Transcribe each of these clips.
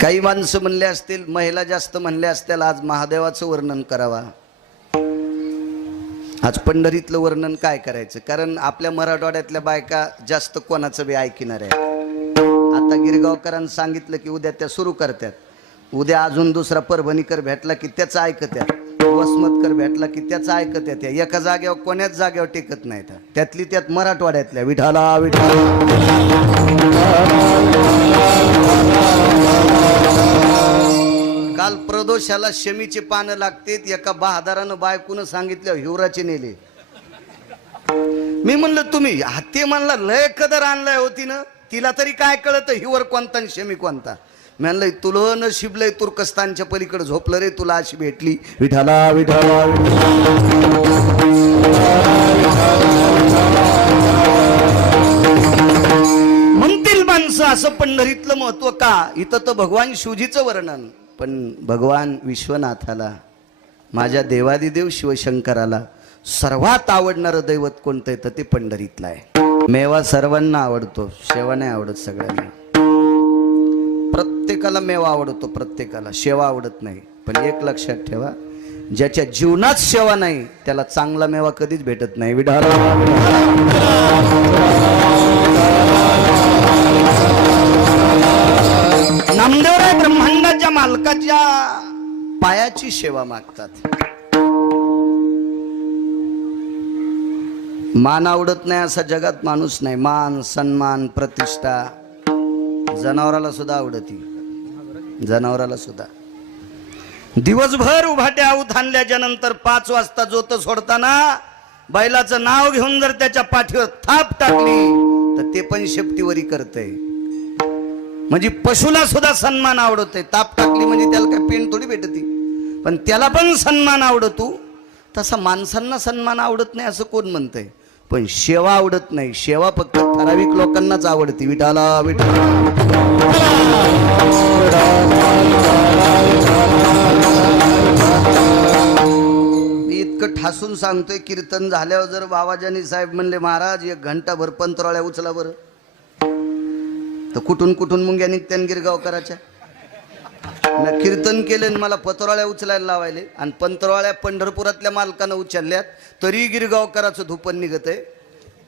काही माणसं म्हणले असतील, महिला जास्त म्हणल्या असतील, आज महादेवाचं वर्णन करावा. आज पंढरीतलं वर्णन काय करायचं, कारण आपल्या मराठवाड्यातल्या बायका जास्त कोणाचं बी ऐकणार आहे. आता गिरगावकरांनी सांगितलं की उद्या त्या सुरू करतात, उद्या अजून दुसरा परभणीकर भेटला की त्याचं ऐकत्यात, वसमतकर भेटला की त्याचं ऐकत्यात. एका जागेवर कोण्याच जागेवर टेकत नाहीत, त्यातली त्यात मराठवाड्यातल्या विठाला विठाला. काल प्रदोषाला शमीचे पानं लागतेत, एका बहादारानं बायकून सांगितलं हिवराचे नेले. मी म्हणलं तुम्ही ते म्हणला लय कदर आणलाय होती ना, तिला तरी काय कळत हिवर कोणता आणि शमी कोणता. म्हणलं तुला नशीबलंय तुर्कस्तानच्या पलीकडे झोपलं रे, तुला अशी भेटली. विठाला विठाला म्हणतील माणसं असं पंढरीतलं महत्व का. इथं तर भगवान शिवजीचं वर्णन, पण भगवान विश्वनाथाला, माझ्या देवादिदेव शिवशंकराला सर्वात आवडणारं दैवत कोणतं आहे तर ते पंढरीतलं आहे. मेवा सर्वांना आवडतो, शेवा नाही आवडत सगळ्यांना. प्रत्येकाला मेवा आवडतो, प्रत्येकाला शेवा आवडत नाही. पण एक लक्षात ठेवा, ज्याच्या जीवनात शेवा नाही त्याला चांगला मेवा कधीच भेटत नाही. विढाला नामदेवराय ब्रह्मांडाच्या मालकाच्या पायाची सेवा मागतात. मान आवडत नाही असा जगात माणूस नाही. मान, सन्मान, प्रतिष्ठा जनावराला सुद्धा आवडती, जनावराला सुद्धा. दिवसभर उभाट्या आऊत आणल्याच्या नंतर 5 वाजता जोत सोडताना बैलाचं नाव घेऊन जर त्याच्या पाठीवर थाप टाकली तर ते पण शेपटीवरी करतय. म्हणजे पशुला सुद्धा सन्मान आवडतोय. ताप टाकली म्हणजे त्याला काय पेन थोडी भेटती, पण त्याला पण सन्मान आवडतो. तसा माणसांना सन्मान आवडत नाही असं कोण म्हणतंय, पण सेवा आवडत नाही. सेवा फक्त ठराविक लोकांनाच आवडते. विठाला विठाला. मी इतकं ठासून सांगतोय, कीर्तन झाल्यावर जर बाबाजानी साहेब म्हणले महाराज 1 घंटाभर पंतराळ्या उचला बरं, तर कुठून कुठून मुंग्या निघत्यान गिरगावकराच्या. कीर्तन केले मला पतराळ्या उचलायला लावायले, आणि पंतराळ्या पंढरपुरातल्या मालकानं उचलल्यात तरी गिरगावकराचं धुपन निघत आहे.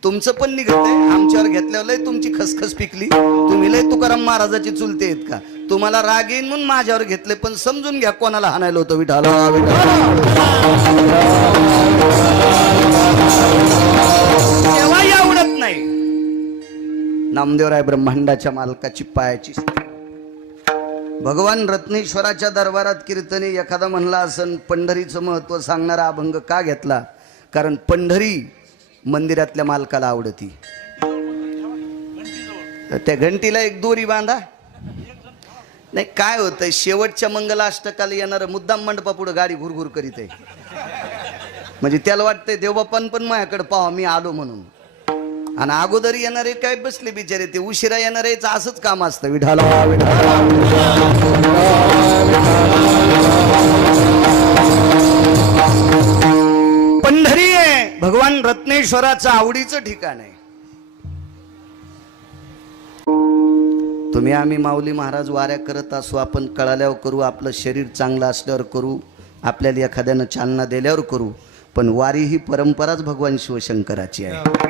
तुमचं पण निघत आहे. आमच्यावर घेतल्यावर लय तुमची खसखस पिकली. तुम्ही लय तुकाराम महाराजाची चुलते आहेत का. तुम्हाला राग येईन म्हणून माझ्यावर घेतले, पण समजून घ्या कोणाला हाणायला होतं. विठाला सेवाही आवडत नाही. नामदेवराय ब्रह्मांडाच्या मालकाची पायाची. भगवान रत्नेश्वराच्या दरबारात कीर्तने एखादा म्हणला असन पंढरीचं महत्व सांगणारा अभंग का घेतला, कारण पंढरी मंदिरातल्या मालकाला आवडती. त्या घंटीला एक दोरी बांधा. नाही काय होतंय, शेवटच्या मंगलाष्टकाला येणार मुद्दाम मंडपा पुढे गाडी घुरघुर करीत आहे. म्हणजे त्याला वाटतंय देवबापान पण माझ्याकडे पाहा मी आलो म्हणून. आणि अगोदर येणारे काय बसले बिचारे, ते उशिरा येणारेच असंच काम असतं. विठाला पंढरी आहे भगवान रत्नेश्वराचं आवडीचं ठिकाण आहे. तुम्ही आम्ही माऊली महाराज वाऱ्या करत असू, आपण कळाल्यावर करू, आपलं शरीर चांगलं असल्यावर करू, आपल्याला एखाद्यानं चालना दिल्यावर करू, पण वारी ही परंपराच भगवान शिवशंकराची आहे.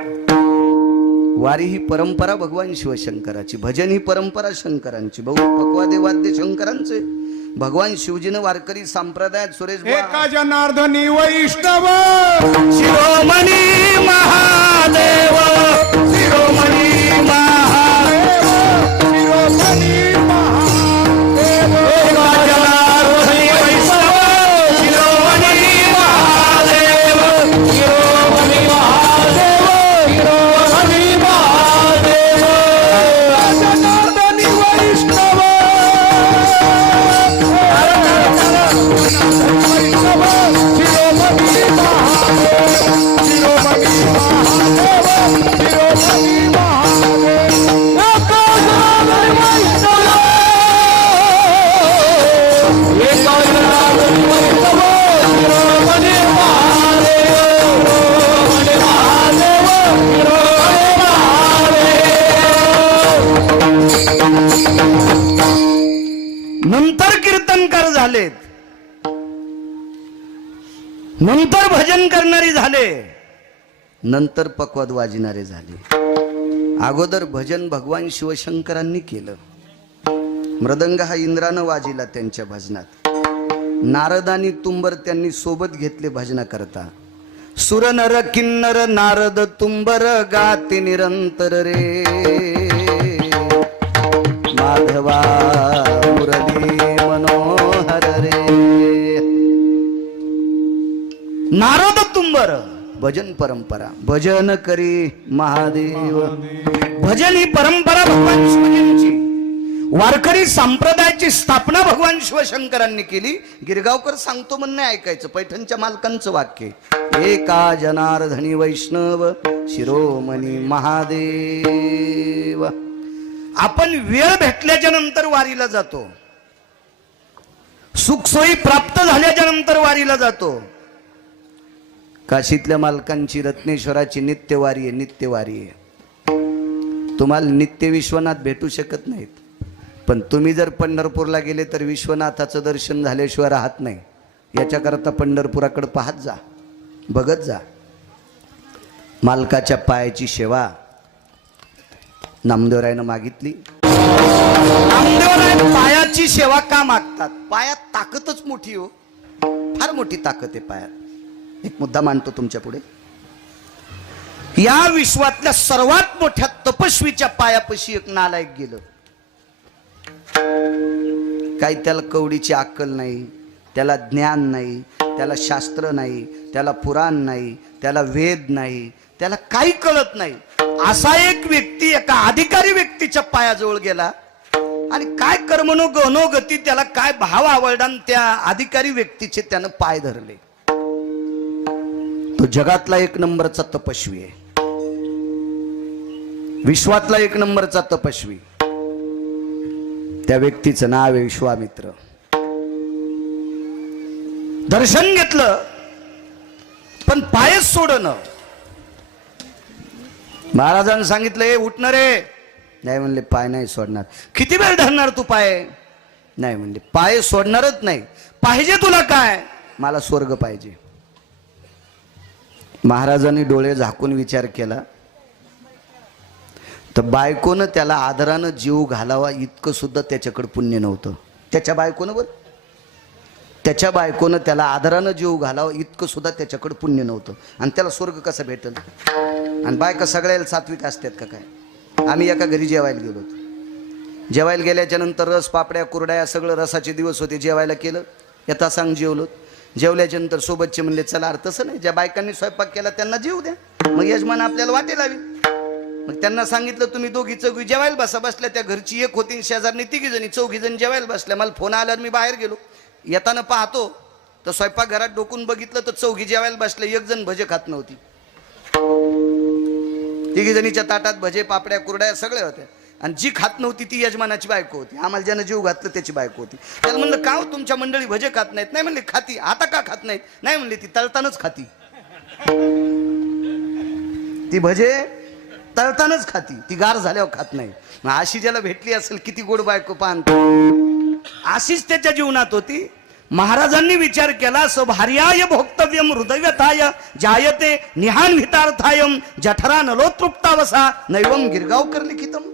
वारी ही परंपरा भगवान शिवशंकराची, भजन ही परंपरा शंकरांची. बहु पक्वादे वाद्य शंकरांचे. भगवान शिवजीनं वारकरी संप्रदायात सुरेश एका जनार्दनी वैष्णव शिरोमणी महादेव, शिरोमणी महादेव, शिरोमणी महादेव. एका जनार्दनी वैष्णव शिरोमणी महादेव, शिरोमणी महादेव, शिरोमणी महादेव. जनार्दनी वैष्णव शिरोमणी महादेव, शिरोमणी महादेव, शिरोमणी महादेव. एका जनार्दनी वैष्णव, एका जनार्दनी वैष्णव शिरोमणी महादेव, शिरोमणी महादेव, शिरोमणी महादेव. नंतर कीर्तनकार झालेत, नंतर भजन करणारे झाले, नंतर पकवाद वाजणारे झाले. अगोदर भजन भगवान शिवशंकरांनी केलं. मृदंग हा इंद्रानं वाजिला त्यांच्या भजनात. नारद आणि तुंबर त्यांनी सोबत घेतले भजना करता. सुर नर किन्नर नारद तुंबर गाते निरंतर रे माधवा मुरली मनोहर रे. नारद तुंबर भजन परंपरा. भजन करी महादेव. भजन ही परंपरा भगवान शिवजींची. वारकरी संप्रदायाची स्थापना भगवान शिवशंकरांनी केली. गिरगावकर सांगतो म्हणून ऐकायचं. पैठणच्या मालकांचं वाक्य. एका जनार्दनी वैष्णव शिरोमणी महादेव. आपण वेळ भेटल्याच्या नंतर वारीला जातो, सुखसोयी प्राप्त झाल्याच्या नंतर वारीला जातो. काशीतल्या मालकांची रत्नेश्वराची नित्यवारी आहे, नित्यवारी आहे. तुम्हाला नित्य विश्वनाथ भेटू शकत नाहीत, पण तुम्ही जर पंढरपूरला गेले तर विश्वनाथाचं दर्शन झाल्याशिवाय राहत नाही. याच्याकरता पंढरपुराकडे पाहत जा, बघत जा. मालकाच्या पायाची सेवा नामदेवरायनं मागितली. नामदेवराय पायाची सेवा का मागतात? पायात ताकदच मोठी हो, फार मोठी ताकद आहे पायात. एक मुद्दा मांडतो तुमच्या पुढे. या विश्वातल्या सर्वात मोठ्या तपस्वीच्या पायापाशी एक नालायक गेलं. काही त्याला कवडीची अक्कल नाही, त्याला ज्ञान नाही, त्याला शास्त्र नाही, त्याला पुराण नाही, त्याला वेद नाही, त्याला काही कळत नाही. असा एक व्यक्ती एका अधिकारी व्यक्तीच्या पायाजवळ गेला आणि काय कर्मनो गती त्याला काय भाव आवडला, त्या अधिकारी व्यक्तीचे त्यानं पाय धरले. तो जगातला एक नंबरचा तपस्वी आहे, विश्वातला एक नंबरचा तपस्वी. त्या व्यक्तीचं नाव आहे विश्वामित्र. दर्शन घेतलं पण पायच सोडणं. महाराजांनी सांगितलं हे उठणार रे. नाही म्हणले पाय नाही सोडणार. किती वेळ धरणार तू पाय? नाही म्हणले पाय सोडणारच नाही. पाहिजे तुला काय? मला स्वर्ग पाहिजे. महाराजांनी डोळे झाकून विचार केला तर बायकोनं त्याला आदरानं जीव घालावा इतकं सुद्धा त्याच्याकडे पुण्य नव्हतं. त्याच्या बायकोनं त्याला आदरानं जीव घालावा इतकं सुद्धा त्याच्याकडे पुण्य नव्हतं. आणि त्याला स्वर्ग कसं भेटल? आणि बायका सगळ्याला सात्विक असतात का काय? आम्ही एका घरी जेवायला गेलो. जेवायला गेल्याच्या नंतर रस पापड्या कुरड्या सगळं रसाचे दिवस होते. जेवायला केलं, यथा सांग जेवलो. जेवल्याच्या नंतर सोबतचे म्हणले चला. अरे तसं नाही, ज्या बायकांनी स्वयंपाक केला त्यांना जेवू द्या. मग यजमान आपल्याला वाटे लावी. मग त्यांना सांगितलं तुम्ही दोघी चौघी जेवायला बसा. बसल्या. त्या घरची एक होती, शेजारनी तिघी जणी, चौघी जण जेवायला बसल्या. मला फोन आल्यावर मी बाहेर गेलो. येताना पाहतो तर स्वयंपाक घरात डोकून बघितलं तर चौघी जेवायला बसले. एक जण भजे खात नव्हती. तिघी जणीच्या ताटात भजे पापड्या कुरड्या सगळ्या होत्या. आणि जी खात नव्हती ती यजमानाची बायको होती. आम्हाला ज्यानं जीव घातलं त्याची बायको होती. त्याला म्हणलं का हो तुमच्या मंडळी भजे खात नाहीत? नाही म्हणले खाती. आता का खात नाहीत? नाही म्हणले ती तळतानच खाती. ती भजे तळतानच खाती, ती गार झाल्यावर खात नाही. मग अशी ज्याला भेटली असेल किती गोड बायको पान. अशीच त्याच्या जीवनात होती. महाराजांनी विचार केला स्वभार्याय भोक्तव्यम हृदयव्यथाय जायते निहान हितार्थायम जठरा नलोतृप्तावसा नैवम गिरगावकर लिखितम.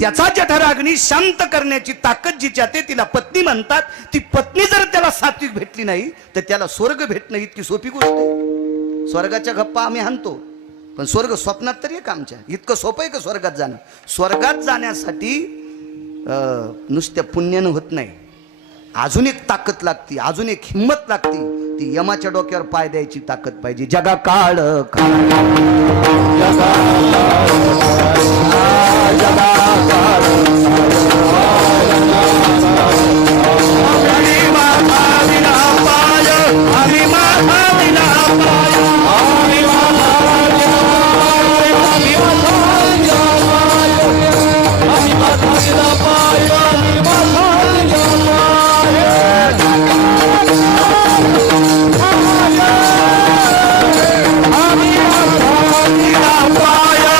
त्याचा जठराग्नी शांत करण्याची ताकद जिच्या ते तिला पत्नी म्हणतात. ती पत्नी जर त्याला सात्विक भेटली नाही तर त्याला स्वर्ग भेटणं इतकी सोपी गोष्ट आहे. स्वर्गाच्या गप्पा आम्ही हाणतो, पण स्वर्ग स्वप्नात तरी एक आमच्या. इतकं सोपं आहे का स्वर्गात जाणं? स्वर्गात जाण्यासाठी नुसत्या पुण्यानं होत नाही. अजून एक ताकद लागती, अजून एक हिंमत लागती. ती यमाच्या डोक्यावर पाय द्यायची ताकद पाहिजे. जगा काळ Fire!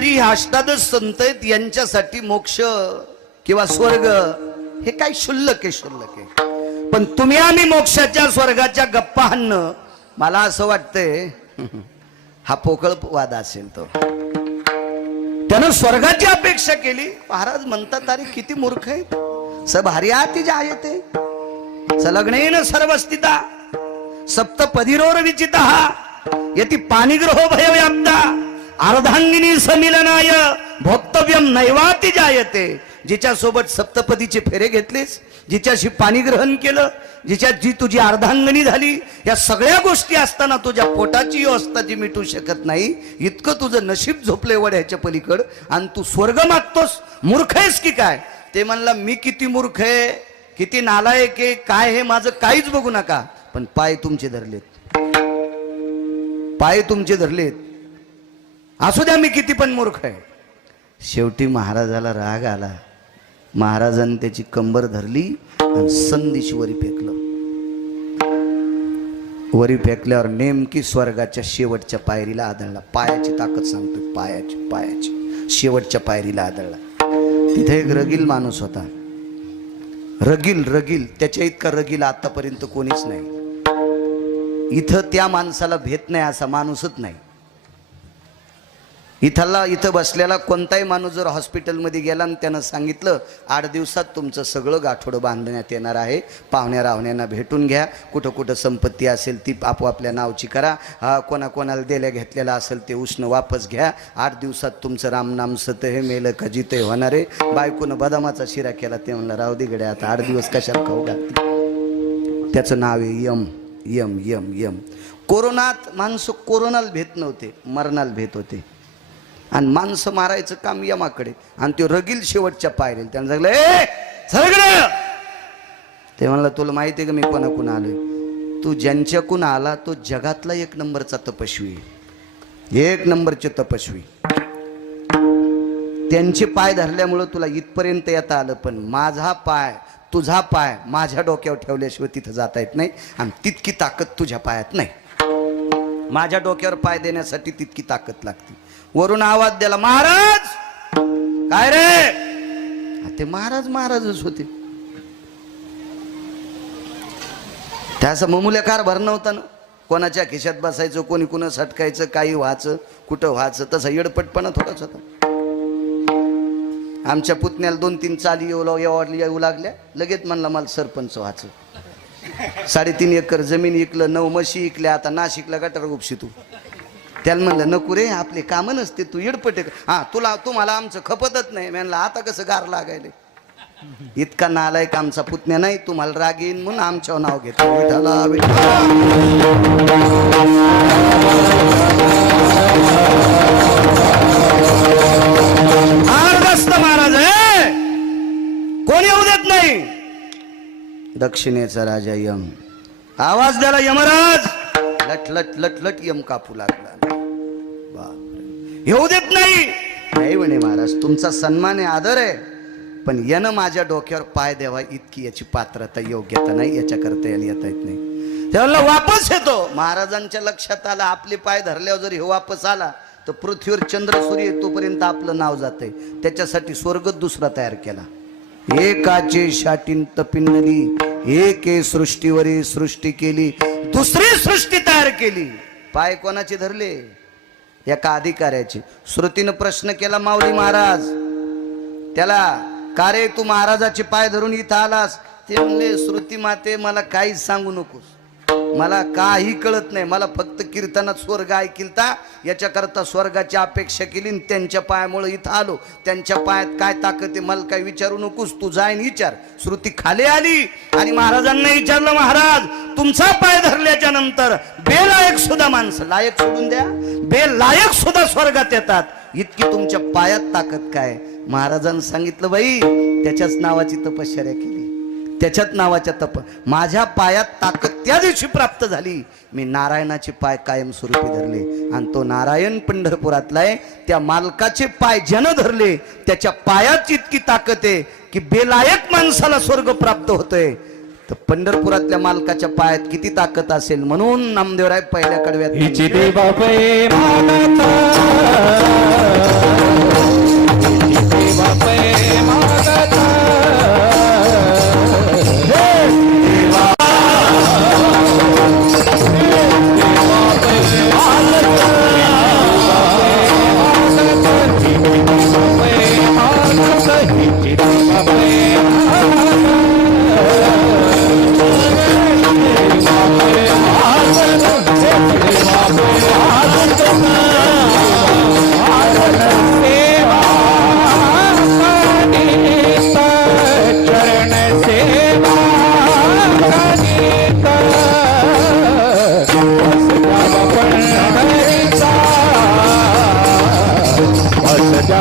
मानणारी अष्टादश संत आहेत, यांच्यासाठी मोक्ष किंवा स्वर्ग हे काय क्षुल्लक आहे. पण तुम्ही आम्ही मोक्षाच्या स्वर्गाच्या गप्पा हाणणं, मला असं वाटतंय हा पोकळ वाद असेल. तो त्यानं स्वर्गाची अपेक्षा केली. महाराज म्हणतात अरे किती मूर्ख आहेत. सब हरियाती जायते सलग्नेन सर्वस्थिता सप्तपदीरोर विचिता यति पानिग्रहो भयव्याप्ता अर्धांगिनी समिलनाय भोक्तव्यम नैवाती जायते. जिच्या सोबत सप्तपदीचे फेरे घेतलेस, जिच्याशी पाणी ग्रहण केलं, जी तुझी अर्धांगणी झाली, या सगळ्या गोष्टी असताना तुझ्या पोटाची अवस्था जी मिटू शकत नाही, इतकं तुझं नशीब झोपले वड्याच्या पलीकड, आणि तू स्वर्ग मागतोस. मूर्ख आहेस की काय? ते म्हणला मी किती मूर्ख आहे, किती नालायक आहे, काय हे माझं काहीच बघू नका, पण पाय तुमचे धरलेत, पाय तुमचे धरलेत. असू द्या मी किती पण मूर्ख आहे. शेवटी महाराजाला राग आला. महाराजांनी त्याची कंबर धरली आणि संदेश वरी फेकलं. वरी फेकल्यावर नेमकी स्वर्गाच्या शेवटच्या पायरीला आदळला. पायाची ताकद सांगतो, पायाची शेवटच्या पायरीला आदळला. तिथे एक रगील माणूस होता. रगील त्याच्या इतका रगील आतापर्यंत कोणीच नाही. इथं त्या माणसाला भेट नाही असा माणूसच नाही. इथं बसलेला कोणताही माणूस जर हॉस्पिटलमध्ये गेला आणि त्यानं सांगितलं 8 दिवसात तुमचं सगळं गाठोडं बांधण्यात येणार आहे, पाहुण्या रावण्यांना भेटून घ्या, कुठं संपत्ती असेल ती आपोआपल्या नावची करा, कोणाला दिल्या घेतलेला असेल ते उष्ण वापस घ्या, 8 दिवसात तुमचं रामनाम सत हे मेलं खजिते होणार आहे. बायकोनं बदामाचा शिरा केला. ते म्हणलं राहू दे गड्या, आता 8 दिवस कशाला खाऊ घालते. त्याचं नाव आहे यम यम यम यम. कोरोनात माणसं कोरोनाला भेट नव्हते, मरणाला भेट होते, आणि माणसं मारायचं काम यमाकडे. आणि तो रगील शेवटच्या पायरील त्यानं सांगलं ए सगळं. ते म्हणलं तुला माहिती आहे का मी कोणाकून आलोय? तू ज्यांच्याकून आला तो जगातला 1 नंबरचा तपस्वी, 1 नंबरचे तपस्वी. त्यांचे पाय धरल्यामुळं तुला इथपर्यंत येता आलं, पण माझा पाय, तुझा पाय माझ्या डोक्यावर ठेवल्याशिवाय तिथं जाता येत नाही, आणि तितकी ताकद तुझ्या पायात नाही. माझ्या डोक्यावर पाय देण्यासाठी तितकी ताकद लागते. वरून आवाज द्याला, महाराज काय रे? ते महाराजच होते. त्याचा ममुल्या कारभार नव्हता ना. कोणाच्या खिशात बसायचं, कोणी कुणा सटकायचं, काही व्हायचं, कुठं व्हायचं, तसा येडपटपणा थोडाच होता. आमच्या पुतण्याला 2-3 चाली येऊ लागल्या, लगेच म्हणला मला सरपंच व्हायचं. 3.5 एकर जमीन इकलं, 9 म्हशी इकल्या, आता नाशिकला गटार उपशी तू. त्याला म्हणलं नको रे, आपले कामं नसते, तू येडपटे. तुम्हाला आमचं खपतच नाही. म्हणलं आता कसं गार लागायले. इतका नालायक आमचा पुतण्या नाही, तुम्हाला राग येईन म्हणून आमच्यावर नाव घेतो. महाराज आहे, कोणी येऊ देत नाही. दक्षिणेचा राजा यम आवाज द्याला, यमराज लट यम कापू लागला. येऊ देत नाही म्हणे. महाराज तुमचा सन्मान आहे, आदर आहे, पण यानं माझ्या डोक्यावर पाय द्यावा इतकी याची पात्रता योग्यता नाही, याच्याकरता याला येता येत नाही. त्याला वापस येतो. महाराजांच्या लक्षात आला आपले पाय धरल्यावर जर हे वापस आला तर पृथ्वीवर चंद्र सूर्य येतोपर्यंत आपलं नाव जातंय. त्याच्यासाठी स्वर्ग दुसरा तयार केला. एकाचे शाटीन तपिन्नली, एके सृष्टीवरी सृष्टी केली, दुसरी सृष्टी तयार केली. पाय कोणाचे धरले? एका अधिकाऱ्याचे. श्रुतीनं प्रश्न केला माऊली महाराज त्याला, का रे तू महाराजाचे पाय धरून इथं आलास? ते म्हणले श्रुती माते मला काहीच सांगू नकोस, मला काही कळत नाही, मला फक्त कीर्तनात स्वर्ग ऐकिलता, याच्याकरता स्वर्गाची अपेक्षा केली, त्यांच्या पायामुळे इथं आलो. त्यांच्या पायात काय ताकद आहे मला काय विचारू नकोस, तू जाईन विचार. श्रुती खाली आली आणि महाराजांना विचारलं, महाराज तुमचा पाय धरल्याच्या नंतर बेलायक सुद्धा माणसं, लायक सोडून द्या, बेलायक सुद्धा स्वर्गात येतात, इतकी तुमच्या पायात ताकद काय? महाराजांनी सांगितलं, बाई त्याच्याच नावाची तपश्चर्या केली, त्याच्याच नावाच्या माझ्या पायात ताकद त्या दिवशी प्राप्त झाली. मी नारायणाचे पाय कायमस्वरूपी धरले, आणि तो नारायण पंढरपुरातला आहे. त्या मालकाचे पाय ज्यानं धरले त्याच्या पायात इतकी ताकद आहे की बेलायक माणसाला स्वर्ग प्राप्त होतोय. तर पंढरपुरातल्या मालकाच्या पायात किती ताकद असेल. म्हणून नामदेवराय पहिल्या कडव्यात असत्या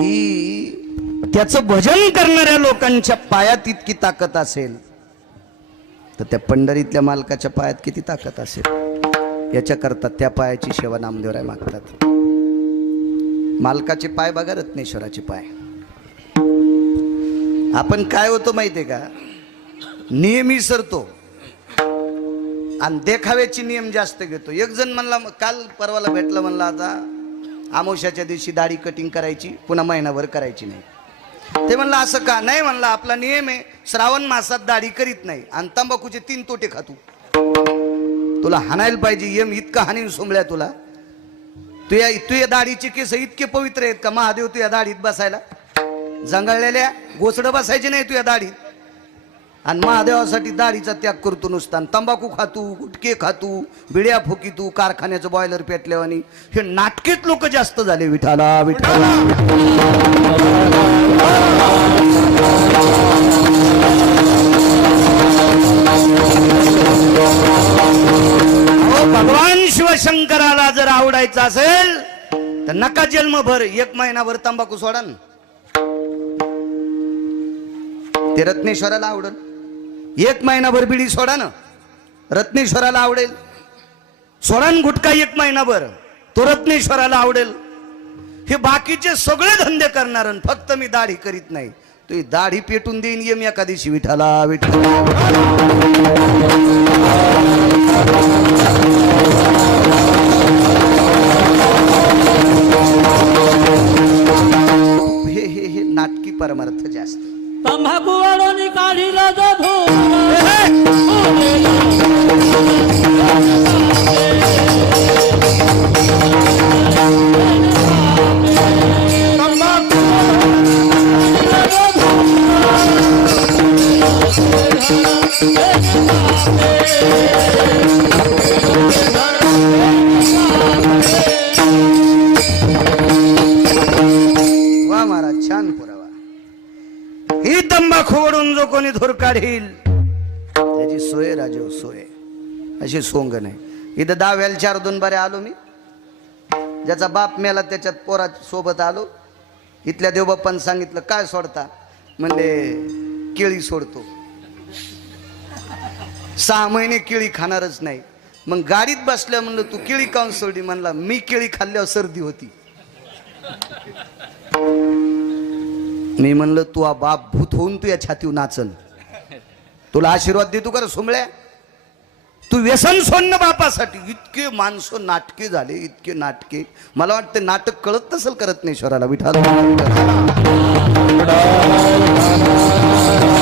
ही त्याचं भजन करणाऱ्या लोकांच्या पायात इतकी ताकद असेल तर त्या पंढरीतल्या मालकाच्या पायात किती ताकद असेल याच्याकरता त्या पायाची सेवा नामदेवराय मागतात. मालकाचे पाय बघा, रत्नेश्वराचे पाय. आपण काय होतो माहितीये का, नियम विसरतो आणि देखाव्याचे नियम जास्त घेतो. एक जण म्हणला, काल परवाला भेटला, म्हणला आता अमावस्याच्या दिवशी दाढी कटिंग करायची, पुन्हा महिनाभर करायची नाही. ते म्हणलं असं का नाही, म्हणला आपला नियम आहे श्रावण मासात दाढी करीत नाही आणि तंबाखूचे 3 तोटे खातू. तुला हाणायला पाहिजे, यम इतका हानीन सोमल्या तुला. तुझ्या दाढीचे केस इतके पवित्र आहेत का महादेव तुझ्या दाढीत बसायला? जंगळलेल्या गोचडं बसायचे नाही तुझ्या दाढीत. आणि महादेवासाठी दाढीचा त्याग करतो नुसता. तंबाखू खातू, गुटके खातू, बिड्या फुकीतू, कारखान्याचं बॉयलर पेटल्यावानी. हे नाटकेच लोक जास्त झाले. विठाला विठाला भगवान शिवशंकराला जर आवडायचं असेल तर नका जन्मभर 1 महिनाभर तंबाखू सोडा ना. ते रत्नेश्वराला आवडेल. 1 महिनाभर बिडी सोडा ना, रत्नेश्वराला आवडेल. सोडान गुटखा 1 महिनाभर, तो रत्नेश्वराला आवडेल. हे बाकीचे सगळे धंदे करणार, फक्त मी दाढी करीत नाही. तू दाढी पेटून देईन यम एका दिवशी. विठाला विठाला हे नाटकी परमार्थ जास्त. तंबाखू वाढवणी काढीला जातो वा महाराज, छान पुरावा. ही तंबाखू ओढून जो कोणी धूर काढील त्याची सोय राजीव सोय. अशी सोंग नाही. इथं 10 वेळेला 4-2 बारे आलो मी. ज्याचा बाप मेला त्याच्यात पोरा सोबत आलो. इथल्या देवबाप्पानं सांगितलं काय सोडता, म्हणले केळी सोडतो. 6 महिने केळी खाणारच नाही. मग गाडीत बसल्या म्हणलं तू केळी काऊन सोडली, म्हणला मी केळी खाल्ल्यावर सर्दी होती. मी म्हणलं तू बाप भूत होऊन तू या छातीवर नाचल, तुला आशीर्वाद देतो का रे सोमळ्या? तू व्यसन सोडणं बापासाठी. इतके माणसं नाटके झाले, इतके नाटके. मला वाटतं नाटक कळत नसेल करत नाही ईश्वराला. विठाला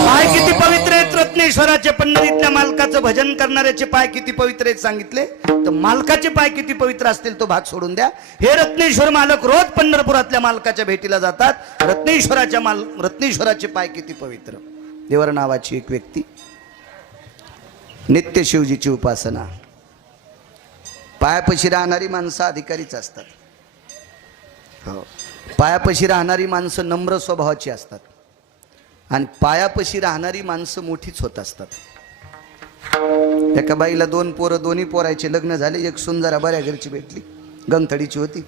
पाय किती पवित्र आहेत रत्नेश्वराचे. पंढरीतल्या मालकाचं भजन करणाऱ्याचे पाय किती पवित्र आहेत सांगितले, तर मालकाचे पाय किती पवित्र असतील तो भाग सोडून द्या. हे रत्नेश्वर मालक रोज पंढरपुरातल्या मालकाच्या भेटीला जातात. रत्नेश्वराचे पाय किती पवित्र. देवर नावाची एक व्यक्ती, नित्य शिवजीची उपासना. पायापाशी राहणारी माणसं अधिकारीच असतात. हो, पायापाशी राहणारी माणसं नम्र स्वभावाची असतात आणि पायापाशी राहणारी माणसं मोठीच होत असतात. एका बाईला 2 पोरं, दोन्ही पोरायचे लग्न झाले. एक सुंदर बऱ्या घरची भेटली, गंथडीची होती,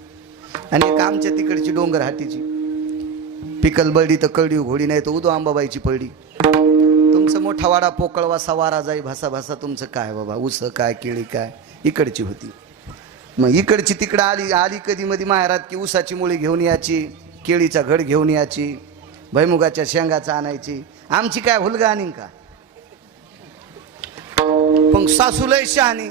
आणि एक आमच्या तिकडची डोंगरहाटीची. पिकल बळडी तर कळडी घोडी नाही तर उदो आंबाबाईची पळडी. तुमचं मोठा वाडा पोकळवा सवारा जाई भासा भासा. तुमचं काय बाबा, ऊस काय केळी काय, इकडची होती. मग इकडची तिकडं आली कधी मध्ये माहेरात की ऊसाची मुळी घेऊन यायची, केळीचा घड घेऊन यायची, भैमुगाच्या शेंगाचा आणायची. आमची काय हुलगा आणीन का? पण सासू लय शहाणी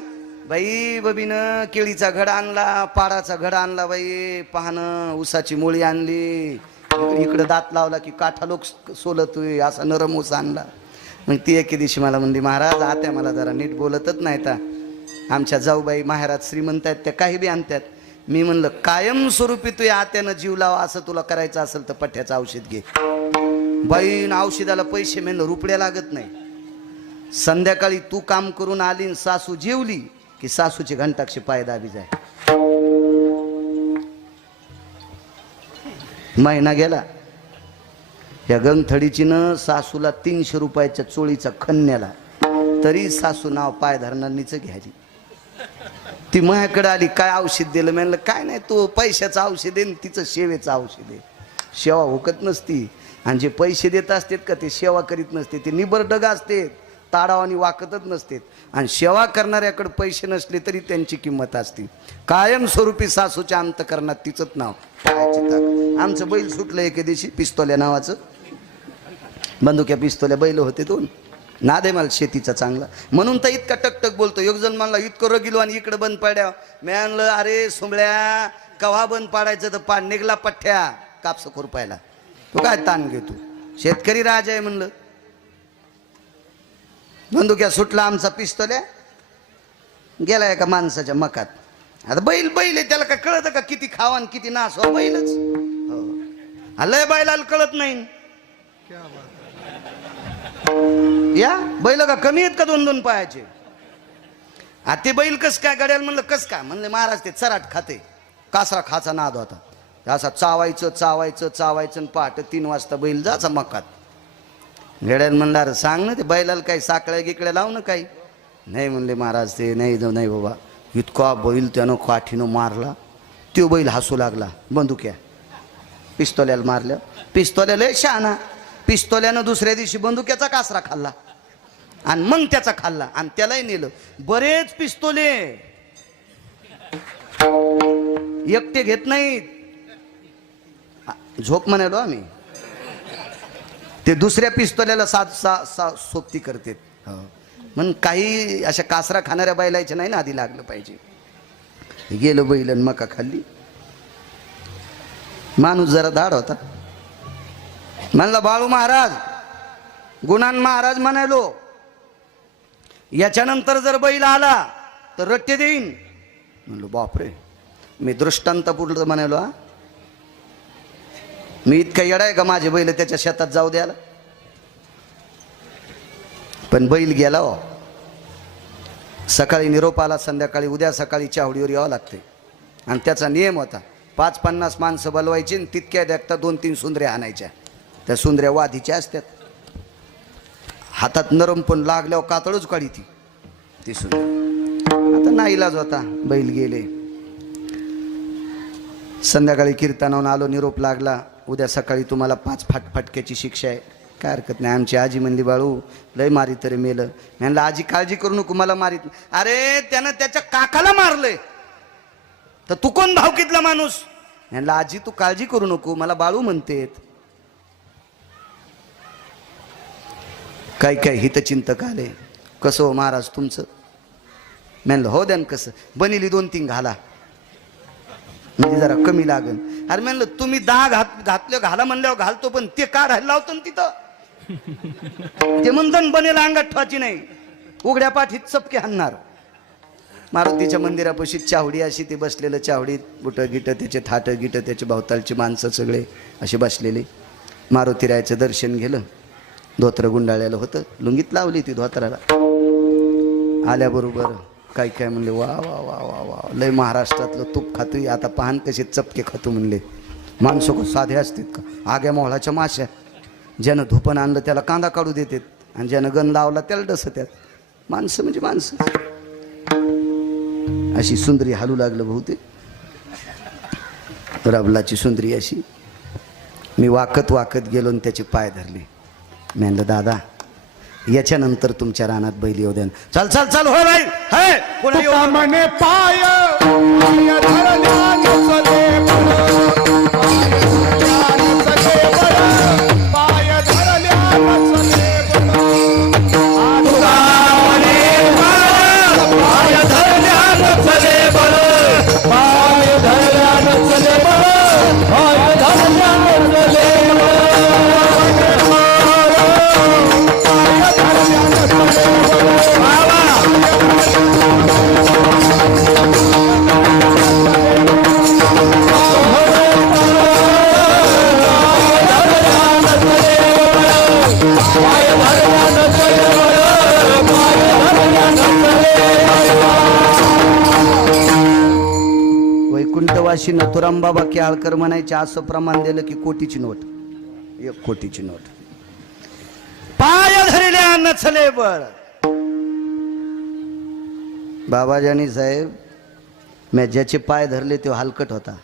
बाई. बबीनं केळीचा घड आणला, पाडाचा घड आणला बाई, पाहणं उसाची मुळी आणली, इकडं दात लावला की काठा लोक सोलतोय असा नरम ऊस आणला. मग ती एके दिवशी मला म्हणली, महाराज आत्या मला जरा नीट बोलतच नाही ता. आमच्या जाऊबाई माहेरात श्रीमंत आहेत, त्या काही बी आणतात. मी म्हणलं कायमस्वरूपी तू या आत्यानं जीव लावा, असं तुला करायचं असेल तर पठ्ठ्याचं औषध घे. बाईन औषधाला पैसे म्हणलं रुपड्या लागत नाही. संध्याकाळी तू काम करून आली न सासू जेवली की सासूची घंटाक्षी पाय दाबी जाय. महिना गेला, या गंगथडीची न सासूला 300 रुपयाच्या चोळीचा खन्याला, तरी सासू नाव पाय धरणारीच घ्यायची. ती माझ्याकडे आली, काय औषध दिलं? म्हणलं काय नाही, तू पैशाचं औषध आहे, तिचं सेवेचं औषध आहे. सेवा हुकत नसती, आणि जे पैसे देत असतात का ते सेवा करीत नसते, ते निबरडग असते, ताडावानी वाकतच नसते. आणि सेवा करणाऱ्याकडे पैसे नसले तरी त्यांची किंमत असते. कायमस्वरूपी सासूच्या अंतकरणात तिचंच नाव पायाची ताक. आमचं बैल सुटलं एके दिवशी, पिस्तोल्या नावाचं, बंदुक्या पिस्तोल्या बैल होते दोन. नाद आहे मला शेतीचा चांगला, म्हणून तर इतका टकटक बोलतो. एक जण म्हणला इतकं रगिलो आणि इकडं बंद पाड्या. मी म्हणलं अरे सुंबळ्या, कव्हा बंद पाडायचं तर पाड निघला पठ्ठ्या कापस खुरपायला, तू काय ताण घेतो? शेतकरी राजा आहे म्हणलं. बंदुक्या सुटला आमचा पिस्तोल्या, गेला एका माणसाच्या मकात. आता बैल बैल आहे, त्याला काय कळतं का किती खावा आणि किती नास हो? बैलच हो. लय बैलाला कळत नाही. या बैल का कमी आहेत का 2-2 पायाचे? ते बैल कस काय गड्याल? म्हणलं कस काय? म्हणले महाराज ते चराट खाते, कासरा खाचा नाद होता. असा चावायचं चावायचं चावायचं आणि पहाटे 3 वाजता बैल जायचा मकात. गड्याला म्हणलं अरे सांग ना ते बैलाला काही साकळ्या गिकड्या लाव ना काही. नाही म्हणले महाराज ते नाही नाही बाबा. इतका बैल त्यानं काठीनं मारला, तो बैल हसू लागला. बंदुक्या पिस्तोल्याला मारल्या. पिस्तोल्या लय शहाणा, पिस्तोल्यानं दुसऱ्या दिवशी बंदुक्याचा कासरा खाल्ला आणि मग त्याचा खाल्ला आणि त्यालाही नेलं. बरेच पिस्तोले एकटे घेत नाहीत, झोप म्हणालो आम्ही. ते दुसऱ्या पिस्तोल्याला सोबती करते. म्हणून काही अशा कासरा खाणाऱ्या बैलायच्या नाही ना आधी लागलं पाहिजे. गेलं बैलन मका खाल्ली. माणूस जरा धाड होता, म्हणला बाळू महाराज, गुणान महाराज म्हणालो, याच्यानंतर जर बैल आला तर रट्टे देईन. म्हणलो बापरे, मी दृष्टांतपूर्ण म्हणालो. मी इतका येडा आहे का माझे बैल त्याच्या शेतात जाऊ द्यायला? पण बैल गेला हो. सकाळी निरोप आला, संध्याकाळी उद्या सकाळी चावडीवर यावं लागते. आणि त्याचा नियम होता, 50-50 माणसं बोलवायची आणि तितक्या देखता 2-3 सुंदऱ्या आणायच्या. त्या सुंदऱ्या वादीच्या असतात, हातात नरम पण लागल्यावर कातळच काढी ती सुंदर. आता नाईलाज होता, बैल गेले. संध्याकाळी कीर्तनावरून आलो, निरोप लागला, उद्या सकाळी तुम्हाला 5 फटक्याची शिक्षा आहे. काय हरकत नाही. आमची आजी म्हणली बाळू लय मारी तरी मेलं. म्हणलं आजी काळजी करू नको, मला मारीत. अरे त्यानं त्याच्या काकाला मारलंय तर तू कोण भावकीतला माणूस? म्हणलं आजी तू काळजी करू नको, मला बाळू म्हणतेत. काय काय हितचिंतक आले. कसं हो महाराज तुमचं? म्हणलं हो द्या कसं. बनिली 2-3 घाला म्हणजे जरा कमी लागेल. अरे म्हणलं तुम्ही 10 घातले घाला म्हणल्यावर घालतो, पण ते काढायला लावतो ना तिथं. ते म्हणतं बनेल अंगात ठेवायची नाही, उघड्या पाठीत चपके हाणणार. मारुतीच्या मंदिरापाशी चावडी अशी ते बसलेलं, चावडीत बुटं गिटं त्याचे, थाटं गिटं त्याचे, भोवतालची माणसं सगळे असे बसलेले. मारुतीरायाचं दर्शन घेलं. धोत्र गुंडाळलेलं होतं, लुंगीत लावली ती धोत्राला. आल्याबरोबर काय काय म्हणले, वा वा वा वा वा, लय महाराष्ट्रातलं तूप खातोय, आता पाहन कसे चपके खातो म्हणले. माणसं का साधे असतात का? आग्या मोहळाच्या माश्या. ज्यानं धुपण आणलं त्याला कांदा काढू देतात, आणि ज्यानं गण लावला त्याला डसत्यात. माणसं म्हणजे माणसं. अशी सुंदरी हालू लागलं बहुतेक, रबलाची सुंदरी अशी. मी वाकत वाकत गेलो आणि त्याचे पाय धरले. मी म्हणलं दादा याच्यानंतर तुमच्या रानात बैल येऊ द्या. चल चल चल हो बाई, हे कोणी येऊ म्हणे पाय धरल्या नसले जशी नथुराम बाबा केळकर म्हणायचे, असं प्रमाण दिलं की कोटीची नोट, 1 कोटीची नोट. पाय धरल्या नचले बळ. बाबाजानी साहेब, मी ज्याचे पाय धरले तो हलकट होता,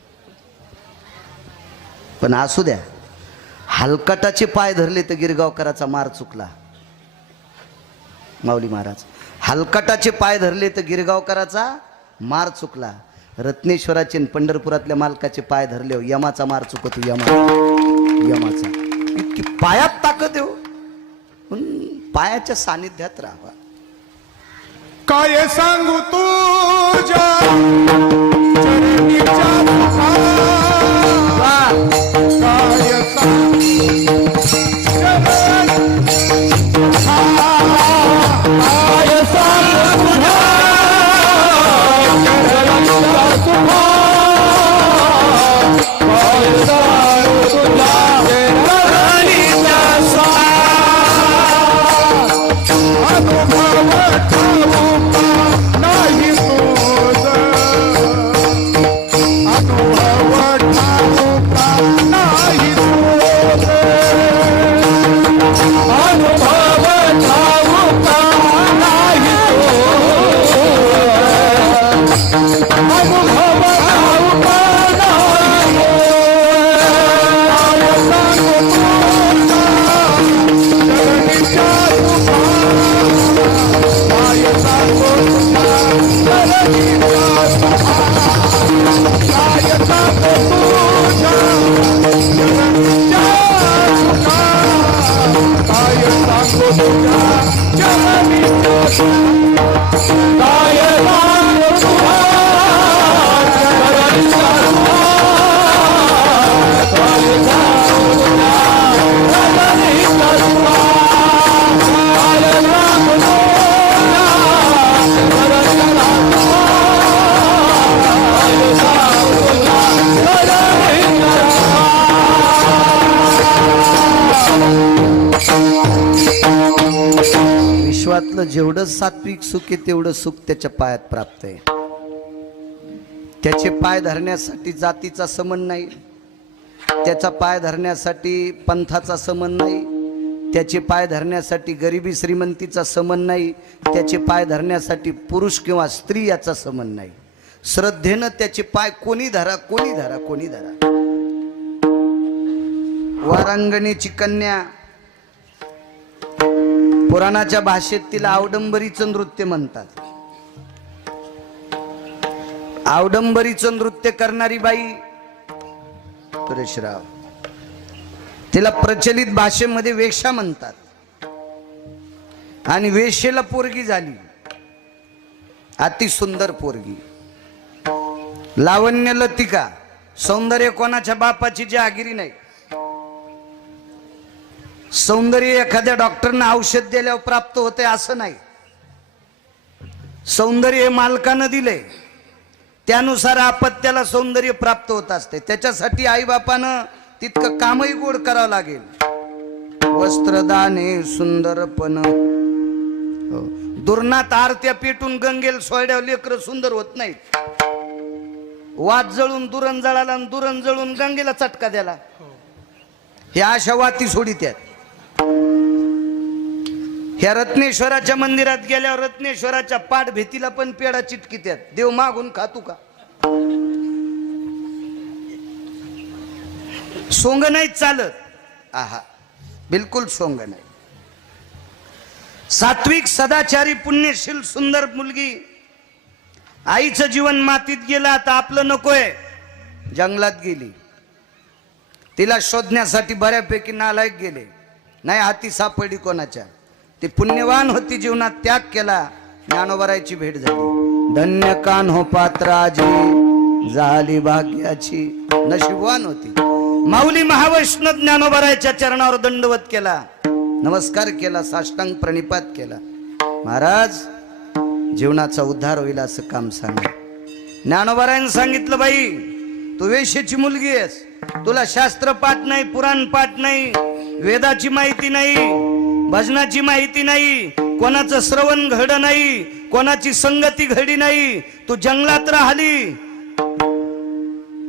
पण असू द्या, हलकटाचे पाय धरले तर गिरगावकराचा मार चुकला. माऊली महाराज, हलकटाचे पाय धरले तर गिरगावकराचा मार चुकला. रत्नेश्वराचे आणि पंढरपुरातल्या मालकाचे पाय धरले हो, यमाचा मार चुकतो. यमाचा इतकी पायात ताकद येऊ, पण पायाच्या सानिध्यात राहावा. काय सांगू तुझ्या चरणीच्या तुका, काय सांगू काय सांगू तुझ्या चरणीच्या तुका, काय सांगू तुझ्या चरणीच्या तुका. अनुभव ठाऊका नाही तुझ, अनुभव ठाऊका नाही तुझ, अनुभव ठाऊका नाही तुझ, अनुभव ठाऊका नाही. काय सांगू तुझ्या चरणीच्या तुका, काय सांगू तुझ्या चरणीच्या तुका, काय सांगू तुझ्या चरणीच्या तुका, काय सांगू तुझ्या चरणीच्या तुका, काय सांगू तुझ्या चरणीच्या तुका, काय सांगू तुझ्या चरणीच्या तुका, काय सांगू विश्वातलं जेवढं सात्विक सुख आहे तेवढं सुख त्याच्या पायात प्राप्त आहे. त्याचे पाय धरण्यासाठी जातीचा समन नाही, त्याचा पाय धरण्यासाठी पंथाचा समन नाही, त्याचे पाय धरण्यासाठी गरिबी श्रीमंतीचा समन नाही, त्याचे पाय धरण्यासाठी पुरुष किंवा स्त्री याचा समन नाही. श्रद्धेनं त्याचे पाय कोणी धरा, कोणी धरा, कोणी धरा. वारांगणीची कन्या, पुराणाच्या भाषेत तिला अवडंबरीचं नृत्य म्हणतात. अवडंबरीचं नृत्य करणारी बाई सुरेशराव, तिला प्रचलित भाषेमध्ये वेश्या म्हणतात. आणि वेश्येला पोरगी झाली, अति सुंदर पोरगी, लावण्य लतिका, सौंदर्य कोणाच्या बापाची जहागिरी नाही. सौंदर्य एखाद्या डॉक्टरनं औषध दिल्यावर प्राप्त होते असं नाही. सौंदर्य मालकानं दिले त्यानुसार अपत्याला सौंदर्य प्राप्त होत असते. त्याच्यासाठी आईबापानं तितकं कामही गोड करावं लागेल. वस्त्रदाने सुंदरपण, दुर्नात आरत्या पेटून गंगेल सोयड्यावर लेकर सुंदर होत नाहीत. वात जळून दुरण जळाला आणि दुरण जळून गंगेला चटका द्याला, हे अशा वाती सोडित्यात. ह्या रत्नेश्वराच्या मंदिरात गेल्यावर रत्नेश्वराच्या पाठ भीतीला पण पेडा चिटकीत्यात. देव मागून खातू का? सोंग नाही चालत. आहा, बिलकुल सोंग नाही. सात्विक सदाचारी पुण्यशील सुंदर मुलगी, आईचं जीवन मातीत गेलं, आता आपलं नकोय, जंगलात गेली. तिला शोधण्यासाठी बऱ्यापैकी नालायक गेले, नाही हाती सापडली कोणाच्या. ती पुण्यवान होती, जीवनात त्याग केला, ज्ञानोबरायची भेट झाली. धन्य कान हो पात्राजी झाली भाग्याची, नशीबवान होती. माऊली महावैष्णव ज्ञानोबरायच्या चरणावर दंडवत केला, नमस्कार केला, साष्टांग प्रणिपात केला. महाराज, जीवनाचा उद्धार होईल असं काम सांगा. ज्ञानोबरायने सांगितलं, बाई तू वेश्येची मुलगी आहेस, तुला शास्त्र पाठ नाही, पुराण पाठ नाही, वेदाची माहिती नाही, भजनाची माहिती नाही, कोणाचं श्रवण घड नाही, कोणाची संगती घडी नाही, तू जंगलात राहिली,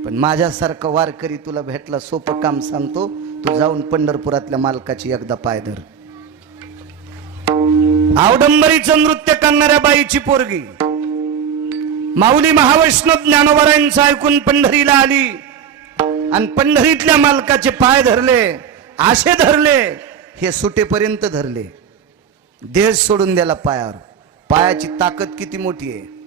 पण माझ्यासारखं वारकरी तुला भेटला, सोपं काम सांगतो, तू जाऊन पंढरपुरातल्या मालकाची एकदा पाय धर. आवडंबरीचं नृत्य करणाऱ्या बाईची पोरगी माऊली महावैष्णव ज्ञानोबरायांचं ऐकून पंढरीला आली आणि पंढरीतल्या मालकाचे पाय धरले, आशे धरले, हे सुटेपर्यंत धरले, देह सोडून द्याला पायावर. पायाची ताकद किती मोठी आहे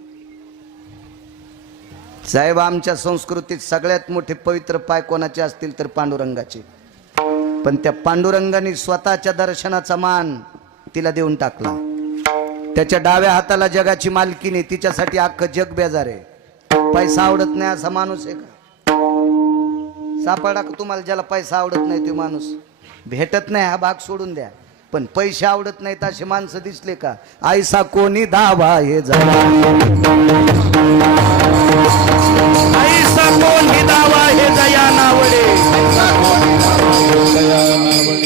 साहेब. आमच्या संस्कृतीत सगळ्यात मोठे पवित्र पाय कोणाचे असतील तर पांडुरंगाचे. पण त्या पांडुरंगाने स्वतःच्या दर्शनाचा मान तिला देऊन टाकला. त्याच्या डाव्या हाताला जगाची मालकीने, तिच्यासाठी अख्खं जग बेजार आहे. पैसा आवडत नाही असा माणूस आहे का? सापडा का तुम्हाला ज्याला पैसा आवडत नाही तो माणूस? भेटत नाही हा भाग सोडून द्या, पण पैसे आवडत नाहीत असे माणसं दिसले का? ऐसा कोणी दावा हे झाला, ऐसा कोणी दावा हे जया नावडे,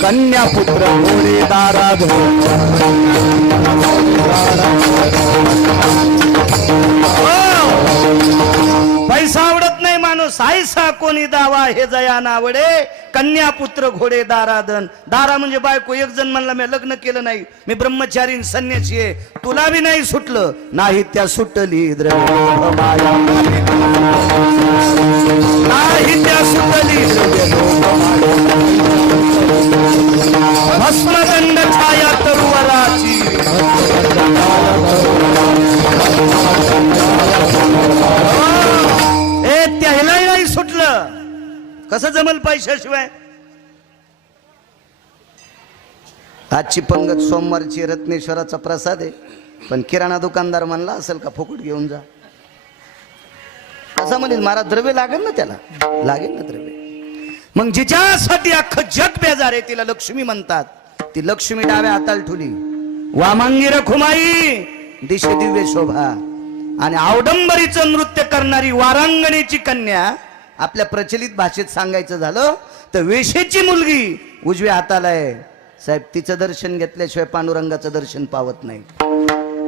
कन्या पुत्र मोरे दाराध. पैसा आवडत नाही माणूस, ऐसा कोणी दावा हे जया नावडे, कन्या पुत्र घोडे दाराधन. दारा म्हणजे बायको. एक जण म्हणला मी लग्न केलं नाही, मी ब्रह्मचारी संन्यासी आहे. तुला बी नाही सुटलं, नाही त्या सुटली द्रव्य माया, नाही त्या सुटली भस्मदंड छाया तरुवराची. त्यालाही नाही सुटलं, कसं जमल पैशाशिवाय? आजची पंगत सोमवारची रत्नेश्वराचा प्रसाद आहे, पण किराणा दुकानदार म्हणला असेल का फुकट घेऊन जा? असं म्हणेल महाराज, द्रव्य लागेल ना त्याला, लागेल ना द्रव्य. मग जिच्यासाठी अख्खं जग बेजार आहे तिला लक्ष्मी म्हणतात. ती लक्ष्मी डाव्या हाताला ठुली, वामांगी रखुमाई, दिशे दिव्य शोभा. आणि आवडंबरीचं नृत्य करणारी वारांगणीची कन्या. आपल्या प्रचलित भाषेत सांगायचं झालं तर वेशेची मुलगी उजव्या हाताला आहे साहेब. तिचं दर्शन घेतल्याशिवाय पांडुरंगाचं दर्शन पावत नाही.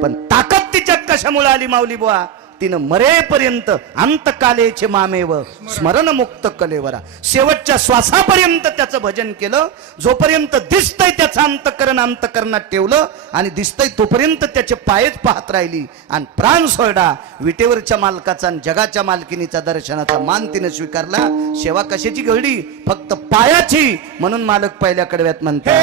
पण ताकद तिच्यात कशामुळे आली माऊली बुवा? तिनं मरेपर्यंत अंतकालेचे मामेव स्मरण मुक्त कलेवरा, शेवटच्या श्वासापर्यंत त्याचं भजन केलं. जोपर्यंत दिसतंय त्याचं अंतकरण अंतकरणात ठेवलं, आणि दिसतंय तोपर्यंत त्याचे पायच पाहत राहिली. आणि प्राण सोडा विटेवरच्या मालकाचा आणि जगाच्या मालकिनीचा दर्शनाचा मान तिनं स्वीकारला. सेवा कशाची घडली? फक्त पायाची. म्हणून मालक पहिल्या कडव्यात म्हणतात,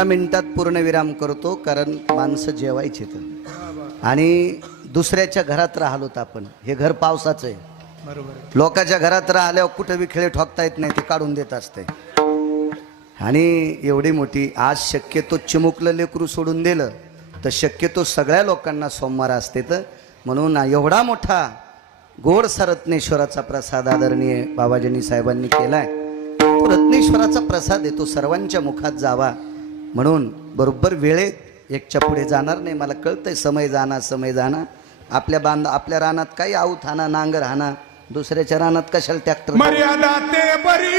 मिनिटात पूर्णविराम करतो, कारण माणसं जेवायचे तर. आणि दुसऱ्याच्या घरात राहिलोत आपण. हे घर पावसाचं आहे. लोकांच्या घरात राहिल्यावर कुठे बी खेळे ठोकता येत नाही, ते काढून देत असते. आणि एवढी मोठी आज शक्यतो चिमुकलं लेकरू सोडून दिलं तर शक्यतो सगळ्या लोकांना सोमवार असते. तर म्हणून एवढा मोठा गोडसा रत्नेश्वराचा प्रसाद आदरणीय बाबाजींनी साहेबांनी केलाय. तो रत्नेश्वराचा प्रसाद आहे, तो सर्वांच्या मुखात जावा म्हणून बरोबर वेळेत एकच्या पुढे जाणार नाही. मला कळतंय समय जाणार. आपल्या रानात काही आऊत हाना नांगर हाना, दुसऱ्याच्या रानात कशाला ट्रॅक्टर. मर्यादा ते बरी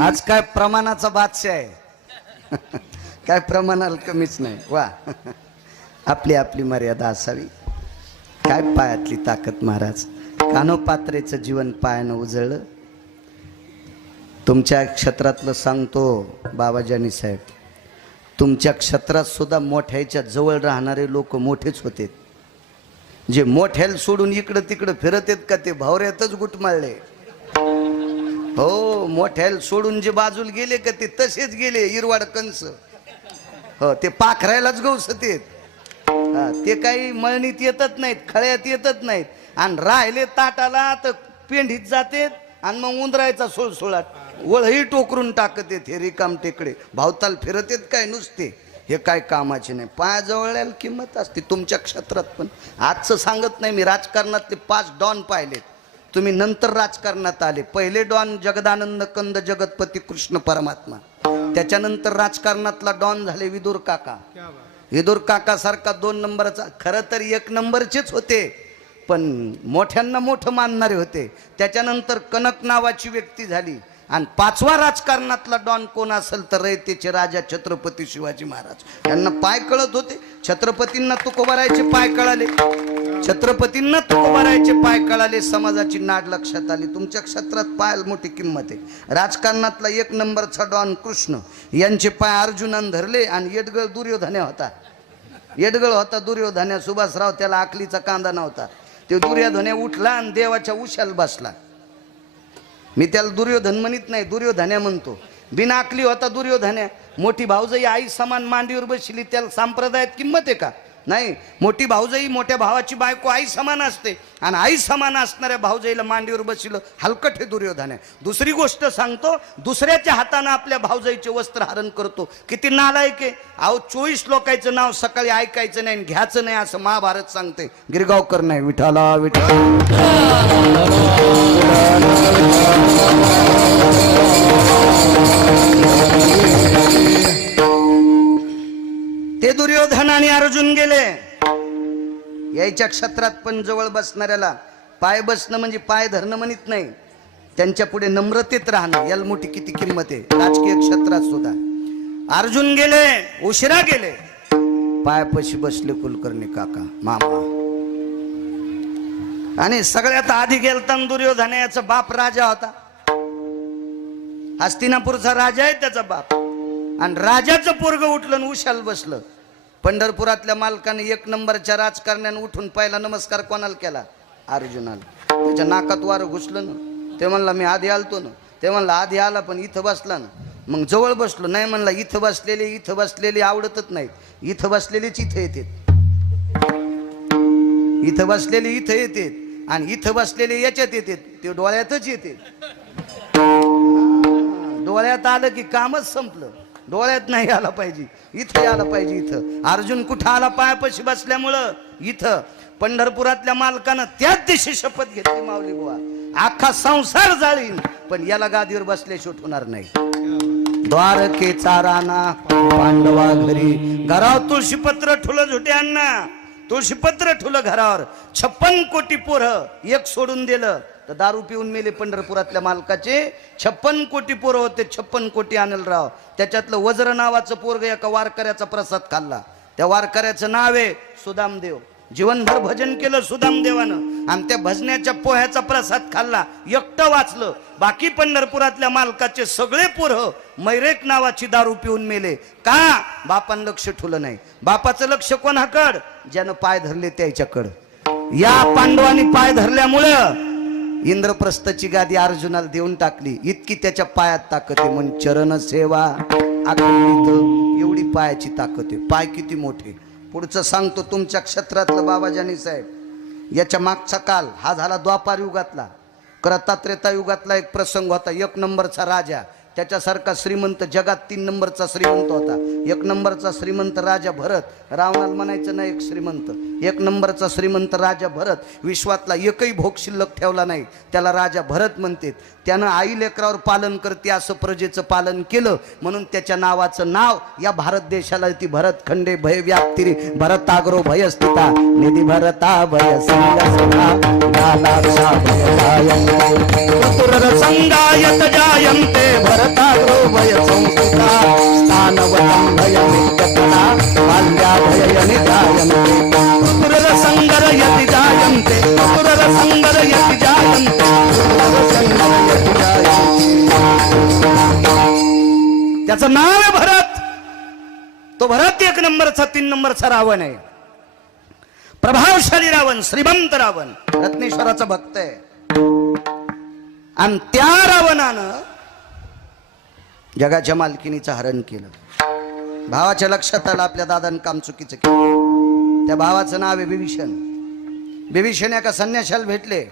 आज काय प्रमाणाचा बादशाह आहे. काय प्रमाणाला कमीच नाही. वा आपली मर्यादा असावी. काय पायातली ताकद महाराज. कानोपात्रेचं जीवन पायानं उजळलं. तुमच्या क्षेत्रातलं सांगतो बाबाजानी साहेब, तुमच्या क्षेत्रात सुद्धा मोठ्याच्या जवळ राहणारे लोक मोठेच होते. जे मोठ्याला सोडून इकडं तिकडं फिरत आहेत का ते भावऱ्यातच गुटमाळले. हो, मोठ्याला सोडून जे बाजूला गेले का ते तसेच गेले इरवाड कंस. हो, ते पाखरायलाच गवसतेत. ते काही मळणीत येतच नाहीत, खळ्यात येतच नाहीत. आणि राहिले ताटाला तर पेंढीत जातेत आणि मग उंदरायचा सोळसोळाट वळही टोकरून टाकत येत. हे रिकाम टेकडे भावताल फिरत येत काय नुसते. हे काय कामाचे नाही. पायाजवळ्याला किंमत असते तुमच्या क्षेत्रात. पण आजचं सांगत नाही मी. राजकारणातले 5 डॉन पाहिलेत. तुम्ही नंतर राजकारणात आले. पहिले डॉन जगदानंद कंद जगतपती कृष्ण परमात्मा. त्याच्यानंतर राजकारणातला डॉन झाले विदुर काका. विदुर काका सारखा 2 नंबरचा, खरं तर 1 नंबरचेच होते पण मोठ्यांना मोठं मानणारे होते. त्याच्यानंतर कनक नावाची व्यक्ती झाली. आणि 5वा राजकारणातला डॉन कोण असेल तर रयतेचे राजा छत्रपती शिवाजी महाराज. यांना पाय कळत होते. छत्रपतींना तुकोबारायचे पाय कळाले. छत्रपतींना तुकोबारायचे पाय कळाले. समाजाची नाड लक्षात आली. तुमच्या क्षेत्रात पायाला मोठी किंमत आहे. राजकारणातला 1 नंबरचा डॉन कृष्ण, यांचे पाय अर्जुनानं धरले. आणि येडगळ दुर्योधन्या होता. येडगळ होता दुर्योधन्या. सुभाषराव त्याला आकलीचा कांदा नव्हता. ते दुर्योधन्या उठला आणि देवाच्या उशाला बसला. मी त्याला दुर्योधन म्हणत नाही, दुर्योधन्या म्हणतो. बिना आकली होता दुर्योधन्या. मोठी भाऊजाई आई समान मांडीवर बसली, त्याला संप्रदायात किंमत आहे का? नाही. मोठी भाऊजाई मोठ्या भावाची बायको आई समान असते. आणि आई समान असणाऱ्या भाऊजाईला मांडीवर बसलं हलकट हे दुर्योधन आहे. दुसरी गोष्ट सांगतो, दुसऱ्याच्या हाताने आपल्या भाऊजाईचे वस्त्र हरण करतो. किती नालायक आहे. अहो 24 लोकांचं नाव सकाळी ऐकायचं नाही, घ्यायचं नाही असं महाभारत सांगते. गिरगावकर नाही, विठाला विठा. ते दुर्योधन आणि अर्जुन गेले. यायच्या क्षेत्रात पण जवळ बसणाऱ्याला पाय बसणं म्हणजे पाय धरणं म्हणत नाही. त्यांच्या पुढे नम्रतेत राहणं याला मोठी किती किंमत आहे राजकीय क्षेत्रात सुद्धा. अर्जुन गेले, उशिरा गेले. पायापाशी बसले कुलकर्णी काका मामा. आणि सगळ्यात आधी गेलता दुर्योधनाचा बाप राजा होता. हस्तिनापूरचा राजा आहे त्याचा बाप. आणि राजाचं पोरग उठलं आणि उशाला बसलं. पंढरपुरातल्या मालकाने 1 नंबरच्या राजकारण्याने उठून पहिला नमस्कार कोणाला केला? अर्जुनाला. त्याच्या नाकात वारं घुसलं ना. ते म्हणला मी आधी आलतो ना. ते म्हणला आधी आला पण इथं बसला ना. मग जवळ बसलो. नाही म्हणला इथं बसलेले आवडतच नाहीत. इथं बसलेलेच इथं येतात. इथं बसलेले इथं येतात आणि इथं बसलेले याच्यात येतात. ते डोळ्यातच येते. डोळ्यात आलं की कामच संपलं. डोळ्यात नाही आला पाहिजे, इथं आला पाहिजे. इथं अर्जुन कुठं आला? पायापाशी बसल्यामुळं. इथं पंढरपुरातल्या मालकानं त्याच दिवशी शपथ घेतली, माऊली बुवा अख्खा संसार जाळीन पण याला गादीवर बसल्याशिवाय होणार नाही. द्वारकेचा राणा पांडवा घरी. घरावर तुळशीपत्र ठुलं झुट्यांना. तुळशीपत्र ठुलं घरावर. 56 कोटी पोरं एक सोडून दिलं तर दारू पिऊन मेले. पंढरपुरातल्या मालकाचे 56 कोटी पोरं होते. 56 कोटी अनिलराव. त्याच्यातलं वज्र नावाचं पोरग एका वारकऱ्याचा प्रसाद खाल्ला. त्या वारकऱ्याचं नाव आहे सुदामदेव. जीवनभर भजन केलं सुदामदेवानं आणि त्या भजनाच्या पोह्याचा प्रसाद खाल्ला. एकटं वाचलं. बाकी पंढरपुरातल्या मालकाचे सगळे पोरं मैरेक नावाची दारू पिऊन मेले. का? बापानं लक्ष ठेवलं नाही. बापाचं लक्ष कोणाकड? ज्यानं पाय धरले त्याच्याकडं. या पांडवांनी पाय धरल्यामुळं इंद्रप्रस्थाची गादी अर्जुनाला देऊन टाकली. इतकी त्याच्या पायात ताकद आहे. म्हणून चरण सेवा अखंडित एवढी पायाची ताकद आहे. पाय किती मोठे. पुढचं सांगतो तुमच्या क्षेत्रातलं बाबाजानी साहेब. याच्या मागचा काल हा झाला द्वापार युगातला. क्रतात्रेता युगातला एक प्रसंग होता. 1 नंबरचा राजा, त्याच्यासारखा श्रीमंत जगात 3 नंबरचा श्रीमंत होता. 1 नंबरचा श्रीमंत राजा भरत. रावणाला म्हणायचं नाही एक श्रीमंत. 1 नंबरचा श्रीमंत राजा भरत. विश्वातला एकही भोग शिल्लक ठेवला नाही, त्याला राजा भरत म्हणते. त्यानं आई लेकरावर पालन करते असं प्रजेचं पालन केलं, म्हणून त्याच्या नावाचं नाव या भारत देशाला ती भरत खंडे भय व्याप्ती भरताग्रो भयस्थिता निधी भरता भय संगायत जायन्ते भरताग्रो भय संस्थिता स्थानवतं भयमित्यतता माल्याभययनि जायन्ते संगरयति जायन्ते संगरयति जायन्ते त्याचं नाव आहे भरत. तो भरत 1 नंबरचा 3 नंबरचा रावण आहे. प्रभावशाली रावण, श्रीमंत रावण, रत्नेश्वराचा भक्त आहे. आणि त्या रावणानं जगाच्या मालकीनीचं हरण केलं. भावाच्या लक्षात आलं आपल्या दादानं काम चुकीचं केलं. त्या भावाचं नाव आहे विभीषण. विभीषण एका संन्याशाला भेटले.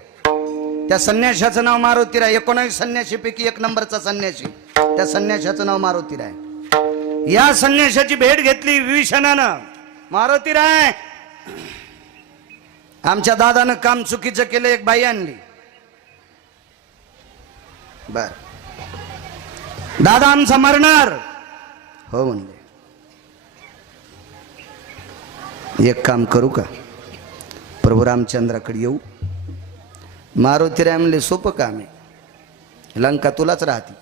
त्या संन्याशाचं नाव मारुतीराय. 19 संन्याशीपैकी 1 नंबरचा संन्याशी. त्या संन्याशाचं नाव मारुतीराय. या संन्याशाची भेट घेतली विभीषणानं. मारुतीराय, आमच्या दादानं काम चुकीचं केलं, एक बाई आणली. बर, दादा आमचा मरणार. हो म्हणले. एक काम करू का, प्रभू रामचंद्राकडे येऊ. मारुतीराय म्हणले सोपं काम आहे, लंका तुलाच राहते.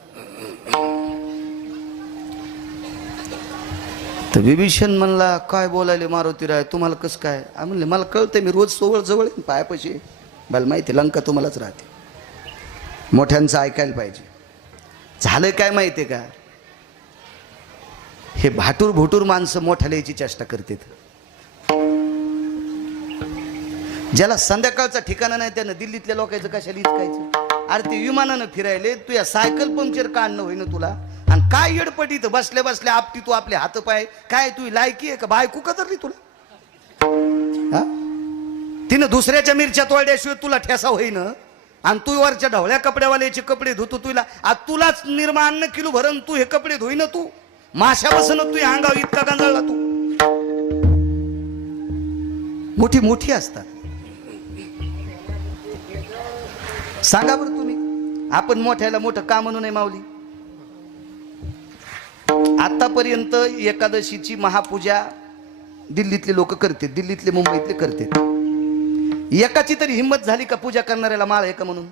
तर विभीषण म्हणला काय बोलायले मारुतीराय, तुम्हाला कसं काय. म्हणले मला कळतंय, मी रोज सोवळ जवळ पायापाशी. मला माहिती लंका तुम्हालाच राहते. मोठ्यांचं ऐकायला पाहिजे. झालं काय माहितीये का, हे भाटूर भुटूर माणसं मोठ्याला याची चेष्टा करतात. ज्याला संध्याकाळचा ठिकाणा नाही त्यानं दिल्लीतल्या लोकांचं कशाला इचकायचं. अरे ते विमानानं फिरायले, तू या सायकल पंक्चर काढणं होईना तुला. आणि काय येडपटी तर बसल्या बसल्या आपटी तू आपले हात पाय. काय तू लायकी आहे का, बायको कदरली तुला. तिनं दुसऱ्याच्या मिरच्या तोडल्याशिवाय तुला ठेसा होईन. आणि तू वरच्या ढवळ्या कपड्यावाल्याचे कपडे धुतो. तुलाच निर्माण किलो भरण तू हे कपडे धुईन. तू माशा बसन तू अंगावर इतका गांजळला. तू मोठी मोठी असतात. सांगा बरं तुम्ही, आपण मोठ्याला मोठं का म्हणू नये माऊली. आतापर्यंत एकादशीची महापूजा दिल्लीतले लोक करते, दिल्लीतले मुंबईतले करते. एकाची तरी हिंमत झाली का पूजा करणाऱ्याला माळ आहे का म्हणून.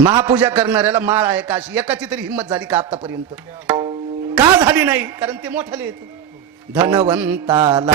महापूजा करणाऱ्याला माळ आहे का अशी एकाची तरी हिंमत झाली का आतापर्यंत. का झाली नाही, कारण ते मोठ्याला येत. धनवंताला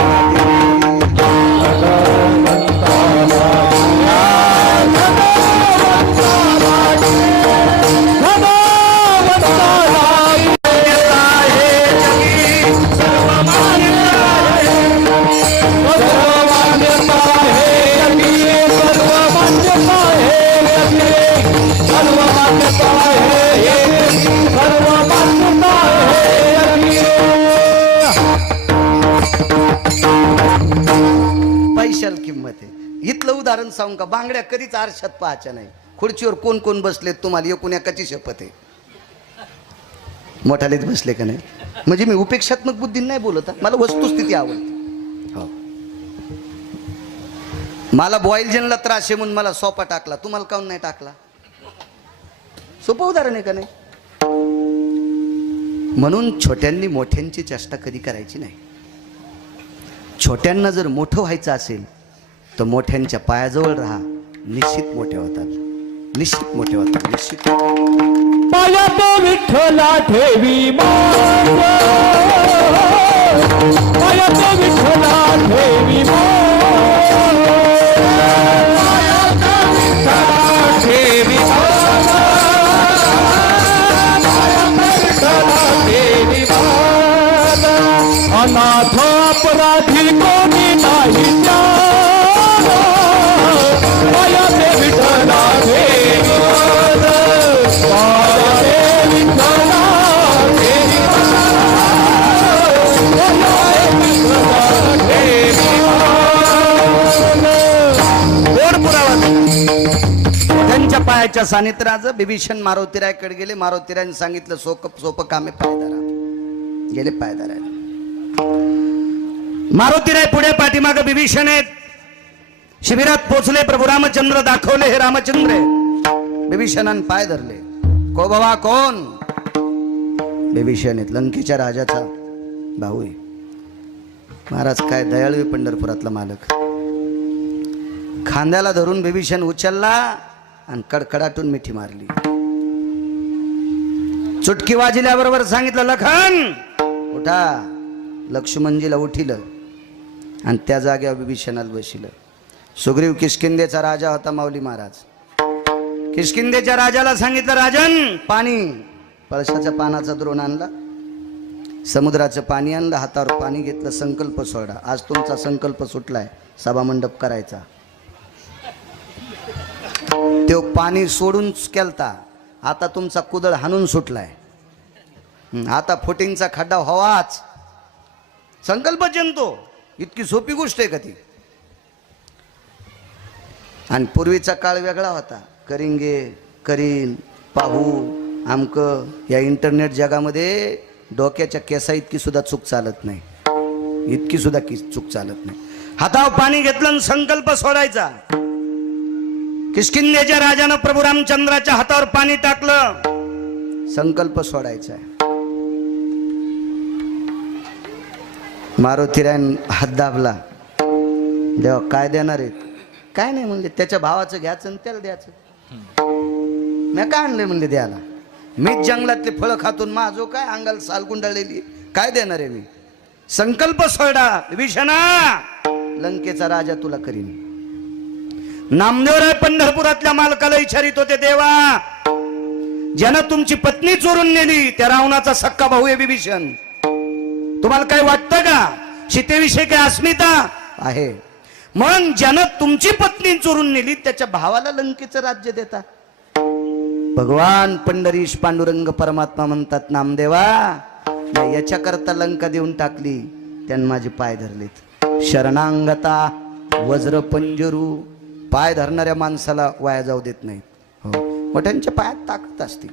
पैशाला किंमत आहे. इथलं उदाहरण सांगू का, बांगड्या कधीच आरशात पाहायच्या नाही. खुर्चीवर कोण कोण बसलेत तुम्हाला एकूण एकाची शपथ आहे. मोठालेच बसले का नाही. म्हणजे मी उपेक्षात्मक बुद्धी नाही बोलत, मला वस्तुस्थिती आवडते. हो, मला बॉयलजनला त्रास आहे म्हणून मला सोपा टाकला, तुम्हाला काऊन नाही टाकला. सोपं उदाहरण आहे का नाही. म्हणून छोट्यांनी मोठ्यांची चेष्टा कधी करायची नाही. छोट्यांना जर मोठं व्हायचं असेल तर मोठ्यांच्या पायाजवळ राहा, निश्चित मोठे होतात. निश्चित मोठे होतात. निश्चित. पायात विठ्ठला ठेवी मान, पायात विठ्ठला ठेवी मान, पायात विठ्ठला ठेवी मान, पायात विठ्ठला ठेवी मान. अनाथ अपराधी कोणी नाही जाण, पायात विठ्ठला ठेवी मान. महाराजांच्या सानिध्यात बिभीषण मारुतीरायकडे गेले. मारुतीरायने सांगितलं सोपं कामे पायदारा गेले पायदारायला. मारुतीराय पुढे पाठीमाग बिभीषण आहेत. शिबिरात पोचले. प्रभू रामचंद्र दाखवले हे रामचंद्र आहे. बिभीषणाने पाय धरले. को बाबा कोण? बिभीषण आहेत, लंकेच्या राजाचा भाऊ आहे. महाराज काय दयाळू आहे पंढरपुरातला मालक. खांद्याला धरून बिभीषण उचलला आणि कडकडाटून मिठी मारली. चुटकी वाजल्याबरोबर सांगितलं लखन उठा. लक्ष्मणजीला उठिलं आणि त्या जागेवर बिभीषणाला बसिलं. सुग्रीव किष्किंधेचा राजा होता माऊली महाराज. किष्किंधेच्या राजाला सांगितलं राजन पाणी. पळसाच्या पानाचा द्रोण आणला. समुद्राचं पाणी आणलं. हातावर पाणी घेतलं. संकल्प सोडा. आज तुमचा संकल्प सुटलाय सभामंडप करायचा. तो पाणी सोडून केलता. आता तुमचा कुदळ हाणून सुटलाय. आता फुटिंगचा खड्डा व्हावाच. संकल्प जमतो. इतकी सोपी गोष्ट आहे का ती? आणि पूर्वीचा काळ वेगळा होता. करिंगे करीन पाहू आमक. या इंटरनेट जगामध्ये डोक्याच्या केसा इतकी सुद्धा चूक चालत नाही. इतकी सुद्धा चूक चालत नाही. हातावर पाणी घेतलं आणि संकल्प सोडायचा. किष्किंधेच्या राजानं प्रभू रामचंद्राच्या हातावर पाणी टाकलं. संकल्प सोडायचा. मारुतीरायन हात दाबला. देवा काय देणार आहेत? काय नाही म्हणले. त्याच्या भावाचं घ्यायचं आणि त्याला द्यायचं. मी काय आणलंय म्हणले द्यायला? मीच जंगलातले फळं खातून माझो काय अंगाला साल गुंडाळलेली. काय देणार आहे मी? संकल्प सोडा. विभीषणा लंकेचा राजा तुला करीन. नामदेवराय पंढरपुरातल्या मालकाला इचारित होते देवा ज्यानं तुमची पत्नी चोरून नेली त्या रावणाचा सक्का भाऊ आहे बिभीषण. तुम्हाला काय वाटतं का? सीतेविषयी काय अस्मिता आहे? मग ज्यानं तुमची पत्नी चोरून नेली त्याच्या भावाला लंकेचं राज्य देता. भगवान पंढरीश पांडुरंग परमात्मा म्हणतात नामदेवा याच्याकरता लंका देऊन टाकली. त्यानं माझे पाय धरलेत. शरणांगता वज्र पंजरू. पाय धरणाऱ्या माणसाला वाया जाऊ देत नाहीत. हो मोठ्यांच्या पायात ताकद असते.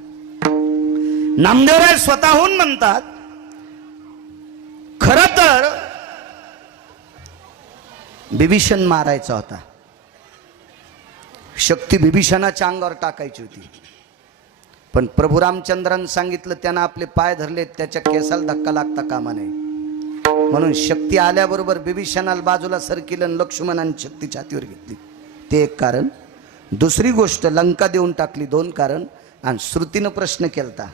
नामदेवराय स्वतःहून म्हणतात खर तर बिभीषण मारायचा होता. शक्ती बिभीषणाच्या अंगावर टाकायची होती. पण प्रभू रामचंद्रांनी सांगितलं त्यानं आपले पाय धरले. त्याच्या केसाला धक्का लागता कामा नये. म्हणून शक्ती आल्याबरोबर बिभीषणाला बाजूला सरकिलं. लक्ष्मणाने शक्ती छातीवर घेतली. ते एक कारण. दुसरी गोष्ट लंका देऊन टाकली. दोन कारण. आणि श्रुतीनं प्रश्न केलता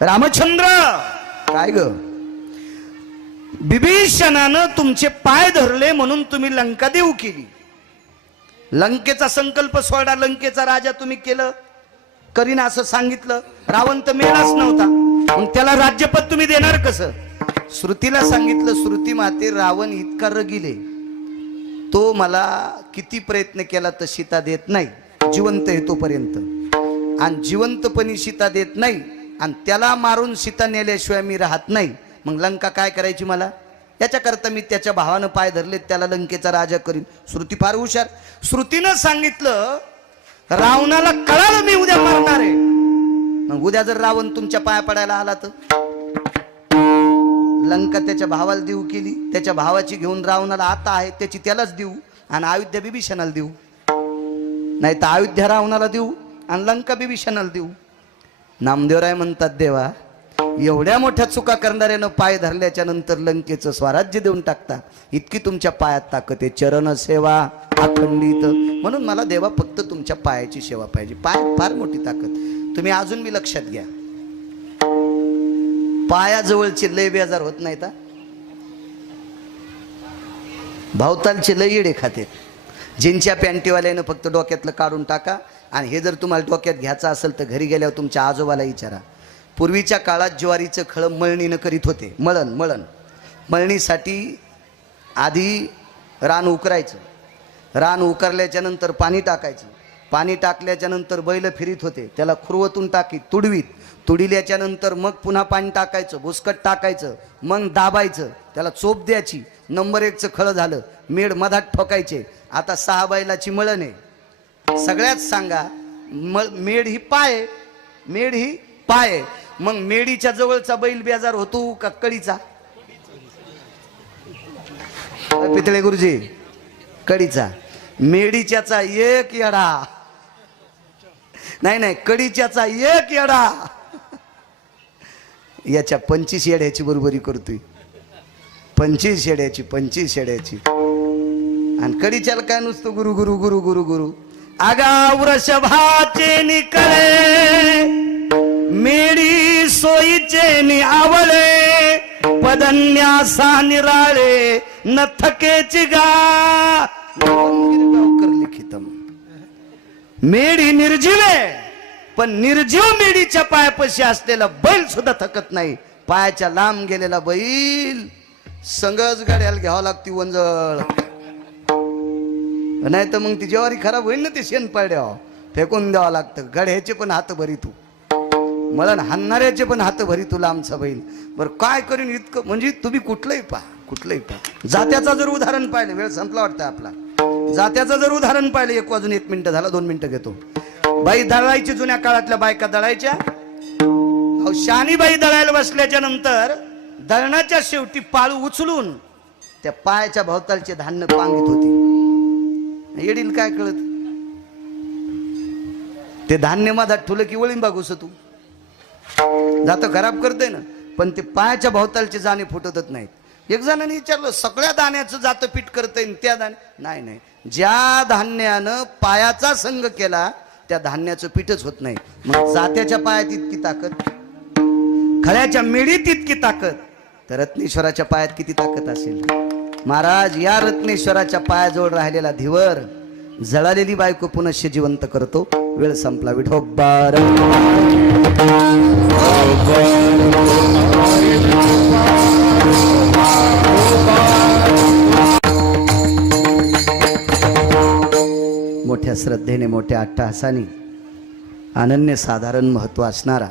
रामचंद्र काय ग बिभीषणानं तुमचे पाय धरले म्हणून तुम्ही लंका देऊ केली. लंकेचा संकल्प सोडा. लंकेचा राजा तुम्ही केलं. करीन असं सांगितलं. रावण तर मेलाच नव्हता. मग त्याला राज्यपद तुम्ही देणार कसं? श्रुतीला सांगितलं श्रुती माते रावण इतका रगिले तो मला किती प्रयत्न केला तर सीता देत नाही. जिवंत आहे तोपर्यंत. आणि जिवंतपणी सीता देत नाही. आणि त्याला मारून सीता नेल्याशिवाय मी राहत नाही. मग लंका काय करायची मला? याच्याकरता मी त्याच्या भावानं पाय धरले. त्याला लंकेचा राजा करीन. श्रुती फार हुशार. श्रुतीनं सांगितलं रावणाला कळालं मी उद्या मारणार आहे. मग उद्या जर रावण तुमच्या पाया पडायला आला तर लंका त्याच्या भावाला देऊ केली. त्याच्या भावाची घेऊन रावणाला आता आहे त्याची त्यालाच देऊ आणि अयोध्या बिभीषणाला देऊ. नाही तर अयोध्या रावणाला देऊ आणि लंका बिभीषणाला देऊ. नामदेवराय म्हणतात देवा एवढ्या मोठ्या चुका करणाऱ्यानं पाय धरल्याच्या नंतर लंकेचं स्वराज्य देऊन टाकता. इतकी तुमच्या पायात ताकद आहे. चरण सेवा अखंडित. म्हणून मला देवा फक्त तुमच्या पायाची सेवा पाहिजे. पाय फार मोठी ताकद. तुम्ही अजून मी लक्षात घ्या. पायाजवळचे लय बेजार होत नाही का? भावतालचे लय येडे खाते. जिनच्या पॅन्टीवाल्यानं फक्त डोक्यातलं काढून टाका. आणि हे जर तुम्हाला डोक्यात घ्यायचं असेल तर घरी गेल्यावर तुमच्या आजोबाला विचारा. पूर्वीच्या काळात ज्वारीचं खळं मळणीनं करीत होते. मळणीसाठी आधी रान उकरायचं. रान उकरल्याच्या नंतर पाणी टाकायचं. पाणी टाकल्याच्या नंतर बैल फिरीत होते. त्याला खुरवतून टाकीत तुडवीत. तुडिल्याच्या नंतर मग पुन्हा पाणी टाकायचं. भुसकट टाकायचं. मग दाबायचं. त्याला चोप द्यायची. नंबर 1चं खळं झालं. मेड मधात ठोकायचे. आता 6 बैलाची मळण आहे. सगळ्यात सांगा मेढ ही पाय, मेढ ही पाय. मग मेढीच्या जवळचा बैल बेजार होतो का कळीचा? पितळे गुरुजी, कडीचा. मेढीच्याचा एक येडा, नाही कडीच्याचा एक येडा याच्या 25 येड्याची बरोबरी करतोय. 25 येड्याची. आणि कडीच्याला काय नुसतं गुरु गुरु गुरु गुरु गुरु. आगा वृषभाचे निकळे, मेढी सोयीचे निआवळे, पदन्यासा निराळे न थकेची गा. लिखितम. मेढी निर्जीवे, पण निर्जीव मेढीच्या पायापाशी असलेला बैल सुद्धा थकत नाही. पायाच्या लांब गेलेला बैल संगच गाड्याला घ्यावं लागती वंजळ, नाही तर मग ती ज्वारी खराब होईल ना, ते शेण पाड्यावर फेकून द्यावं लागतं. गड्याचे पण हात भरी तू, मला हाणणाऱ्याचे पण हात भरी तुला आमचा बैल. बरं काय करीन इतकं, म्हणजे तुम्ही कुठलंही पहा. जात्याचा जर उदाहरण पाहिलं, वेळ संपला वाटतं आपला. जात्याचं जर उदाहरण पाहिलं, 1 वाजून 1 मिनिट झाला, 2 मिनिटं घेतो. बाई दळायची, जुन्या काळातल्या बायका दळायच्या. शानी बाई दळायला बसल्याच्या नंतर दळणाच्या शेवटी पाळू उचलून त्या पायाच्या भोवतालचे धान्य पांगीत होती. येडील काय कळत, ते धान्य माझा ठुलं की वळींबा घुसतू जातं, खराब करते ना, पण ते पायाच्या भोवतालचे दाणे फुटतच नाहीत. एक जणांनी विचारलं, सगळ्या दाण्याचं जातं पीठ करतंय त्या दाणे? नाही, ज्या धान्यानं पायाचा संग केला त्या धान्याचं पीठच होत नाही. मग जात्याच्या पायात इतकी ताकद, खळ्याच्या मेढीत इतकी ताकद, तर रत्नेश्वराच्या पायात किती ताकद असेल. महाराज, या रत्नेश्वराच्या पायाजवळ राहिलेला धीवर जळालेली बायको पुनश्च जिवंत करतो. वेळ संपला. विठोबार मोठ्या श्रद्धेने, मोठ्या अट्टहासाने, अनन्य साधारण महत्व असणारा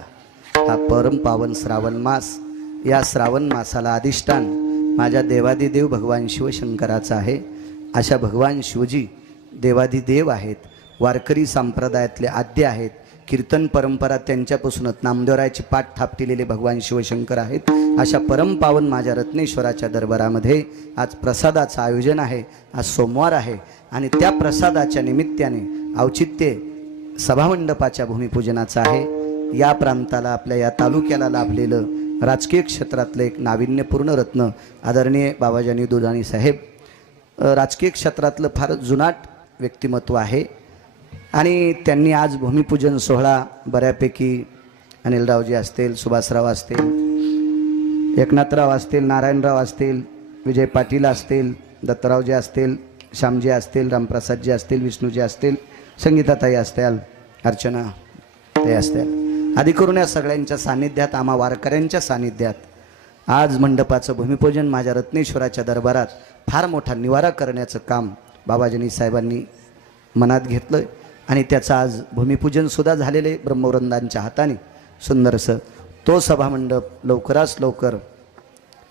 हा परम पावन श्रावण मास. या श्रावण मासाला अधिष्ठान माझ्या देवादिदेव भगवान शिवशंकराचा आहे. अशा भगवान शिवजी देवादिदेव आहेत, वारकरी संप्रदायातले आद्य आहेत. कीर्तन परंपरा त्यांच्यापासूनच नामदेवरायाची पाठ थापटिलेले भगवान शिवशंकर आहेत. अशा परम पावन माझ्या रत्नेश्वराच्या दरबारामध्ये आज प्रसादाचं आयोजन आहे. आज सोमवार आहे आणि त्या प्रसादाच्या निमित्ताने औचित्य सभामंडपाच्या भूमिपूजनाचं आहे. या प्रांताला, आपल्या या तालुक्याला लाभलेलं राजकीय क्षेत्रातलं एक नाविन्यपूर्ण रत्न आदरणीय बाबाजानी दुधाणी साहेब. राजकीय क्षेत्रातलं फार जुनाट व्यक्तिमत्व आहे आणि त्यांनी आज भूमिपूजन सोहळा बऱ्यापैकी अनिलरावजी असतील, सुभाषराव असतील, एकनाथराव असतील, नारायणराव असतील, विजय पाटील असतील, दत्तरावजी असतील, श्यामजी असतील, रामप्रसादजी असतील, विष्णूजी असतील, संगीताताई असतील, अर्चना ताई असतील, आदी करून या सगळ्यांच्या सान्निध्यात, आम्हा वारकऱ्यांच्या सान्निध्यात आज मंडपाचं भूमिपूजन माझ्या रत्नेश्वराच्या दरबारात फार मोठा निवारा करण्याचं काम बाबाजानी साहेबांनी मनात घेतलं आणि त्याचं आज भूमिपूजनसुद्धा झालेले ब्रह्मवृंदांच्या हाताने सुंदरसं. तो सभामंडप लवकरात लवकर,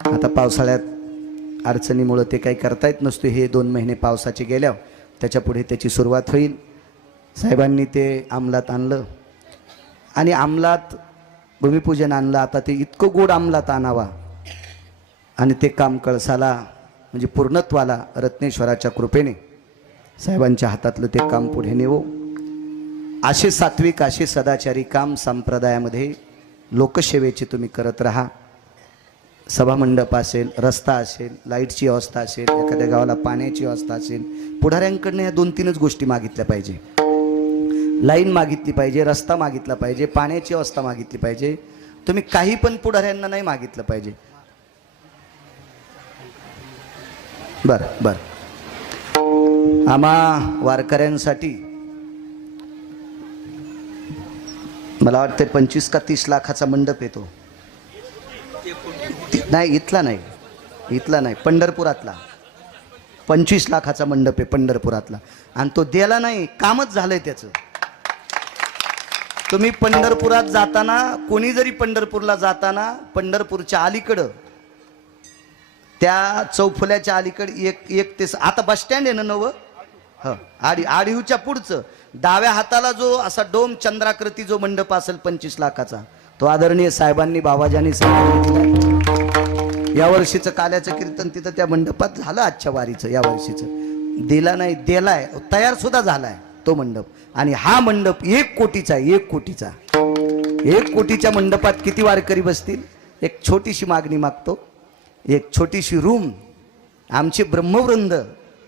आता पावसाळ्यात अडचणीमुळं ते काही करता येत नसतो. हे 2 महिने पावसाचे गेल्यावर त्याच्यापुढे त्याची सुरुवात होईल. साहेबांनी ते अंमलात आणलं आणि अंमलात भूमिपूजन आणलं. आता ते इतकं गोड अंमलात आणावा आणि ते काम कळसाला म्हणजे पूर्णत्वाला रत्नेश्वराच्या कृपेने साहेबांच्या हातातलं ते काम पुढे नेवो. असे सात्विक, असे सदाचारी काम संप्रदायामध्ये लोकसेवेची तुम्ही करत राहा. सभामंडप असेल, रस्ता असेल, लाईटची व्यवस्था असेल, एखाद्या गावाला पाण्याची व्यवस्था असेल, पुढाऱ्यांकडनं या 2-3च गोष्टी मागितल्या पाहिजे. लाईन मागितली पाहिजे, रस्ता मागितला पाहिजे, पाण्याची व्यवस्था मागितली पाहिजे. तुम्ही काही पण पुढाऱ्यांना नाही मागितलं पाहिजे. बरं, आम्हा वारकऱ्यांसाठी मला वाटतं 25 का 30 लाखाचा मंडप येतो. नाही, इथला नाही, पंढरपुरातला 25 लाखाचा मंडप आहे पंढरपुरातला. आणि तो द्यायला नाही, कामच झालंय त्याचं. तुम्ही पंढरपुरात जाताना, कोणी जरी पंढरपूरला जाताना पंढरपूरच्या अलीकडं, त्या चौफुल्याच्या अलीकडे एक ते आता बस स्टँड आहे ना नवं, आडीवच्या पुढचं डाव्या हाताला जो असा डोम चंद्राकृती जो मंडप असेल 25 लाखाचा, तो आदरणीय साहेबांनी बाबाजांनी सांगितलं. या वर्षीचं काल्याचं कीर्तन तिथं त्या मंडपात झालं. आजच्या वारीचं या वर्षीचं दिला नाही, दिलाय, तयार सुद्धा झालाय तो मंडप. आणि हा मंडप 1 कोटीचा आहे. 1 कोटीचा. 1 कोटीच्या मंडपात किती वारकरी बसतील? एक छोटीशी मागणी मागतो, एक छोटीशी रूम. आमचे ब्रह्मवृंद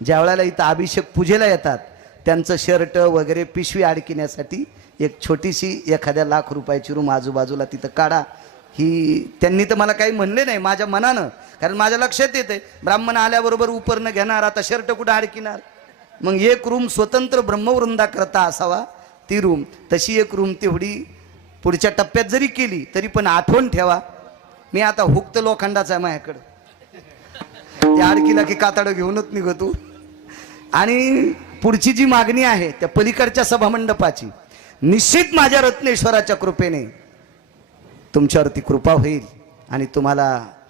ज्या वेळेला इथं अभिषेक पूजेला येतात त्यांचं शर्ट वगैरे पिशवी अडकिण्यासाठी एक छोटीशी एखाद्या लाख रुपयाची रूम आजूबाजूला तिथं काढा. ही त्यांनी तर मला काही म्हणले नाही, माझ्या मनानं, कारण माझ्या लक्षात येते ब्राह्मण आल्याबरोबर उपरणं घेणार, आता शर्ट कुठं अडकिणार. मग एक रूम स्वतंत्र ब्रह्मवृंदाकरता असावा ती रूम. तशी एक रूम तेवढी पुढच्या टप्प्यात जरी केली तरी पण आठवण ठेवा, मी आता हुक्त लोखंडाचा आहे माझ्याकडं, त्या अडकीला की कातडं घेऊनच निघतो. आणि पुढची जी मागणी आहे त्या पलीकडच्या सभामंडपाची, निश्चित माझ्या रत्नेश्वराच्या कृपेने तुमच्यावरती कृपा होईल आणि तुम्हाला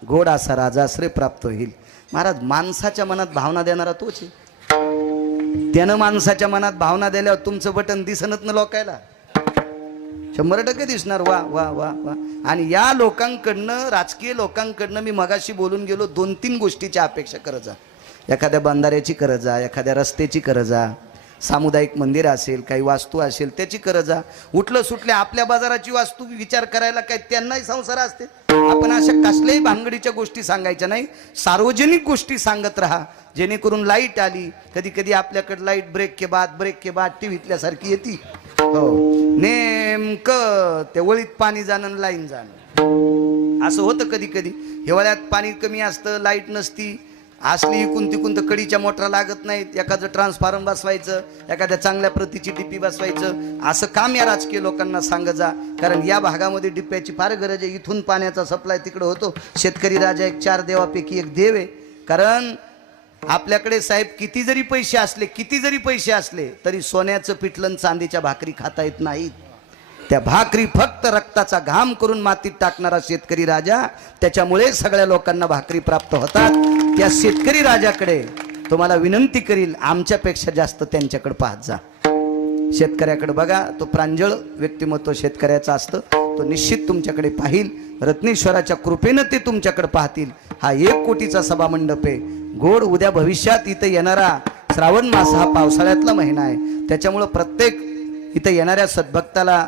गोड असा राजाश्रय प्राप्त होईल. महाराज, माणसाच्या मनात भावना देणारा तोच आहे. त्यानं माणसाच्या मनात भावना दिल्यावर तुमचं बटन दिसनच ना लोकायला, 100% दिसणार. वा वा वा वा. आणि या लोकांकडनं, राजकीय लोकांकडनं मी मगाशी बोलून गेलो, 2-3 गोष्टीची अपेक्षा करत जा. एखाद्या बंधाऱ्याची करत जा, एखाद्या रस्त्याची करत जा, सामुदायिक मंदिर असेल, काही वास्तू असेल त्याची करत जा. उठलं सुटले आपल्या बाजाराची वास्तू विचार करायला काय त्यांनाही संसार असते. आपण अशा कसल्याही भानगडीच्या गोष्टी सांगायच्या नाही, सार्वजनिक गोष्टी सांगत राहा, जेणेकरून लाईट आली, कधी कधी आपल्याकडे लाईट ब्रेक के बाद टीव्हीतल्यासारखी येते. हो, नेमकं ते वळीत पाणी जाणं, लाईन जाणं असं होतं. कधी कधी हिवाळ्यात पाणी कमी असतं, लाईट नसती, असली इकून तिकून तर कडीच्या मोटरा लागत नाहीत, एखादं ट्रान्सफॉर्मर बसवायचं, एखाद्या चांगल्या प्रतीची डिपी बसवायचं. असं काम या राजकीय लोकांना सांगत जा, कारण या भागामध्ये डिप्याची फार गरज आहे. इथून पाण्याचा सप्लाय तिकडं होतो. शेतकरी राजा एक 4 देवापैकी एक देव आहे. कारण आपल्याकडे साहेब किती जरी पैसे असले तरी सोन्याचं पिठलं चांदीच्या भाकरी खाता येत नाहीत. त्या भाकरी फक्त रक्ताचा घाम करून मातीत टाकणारा शेतकरी राजा, त्याच्यामुळे सगळ्या लोकांना भाकरी प्राप्त होतात. त्या शेतकरी राजाकडे तुम्हाला विनंती करील, आमच्यापेक्षा जास्त त्यांच्याकडे पाहत जा. शेतकऱ्याकडे बघा, तो प्रांजळ व्यक्तिमत्व शेतकऱ्याचं असतं, तो निश्चित तुमच्याकडे पाहिल. रत्नेश्वराच्या कृपेनं ते तुमच्याकडे पाहतील. हा 1 कोटीचा सभामंडप आहे. गोड उद्या भविष्यात इथं येणारा श्रावण मास हा पावसाळ्यातला महिना आहे, त्याच्यामुळं प्रत्येक इथं येणाऱ्या सद्भक्ताला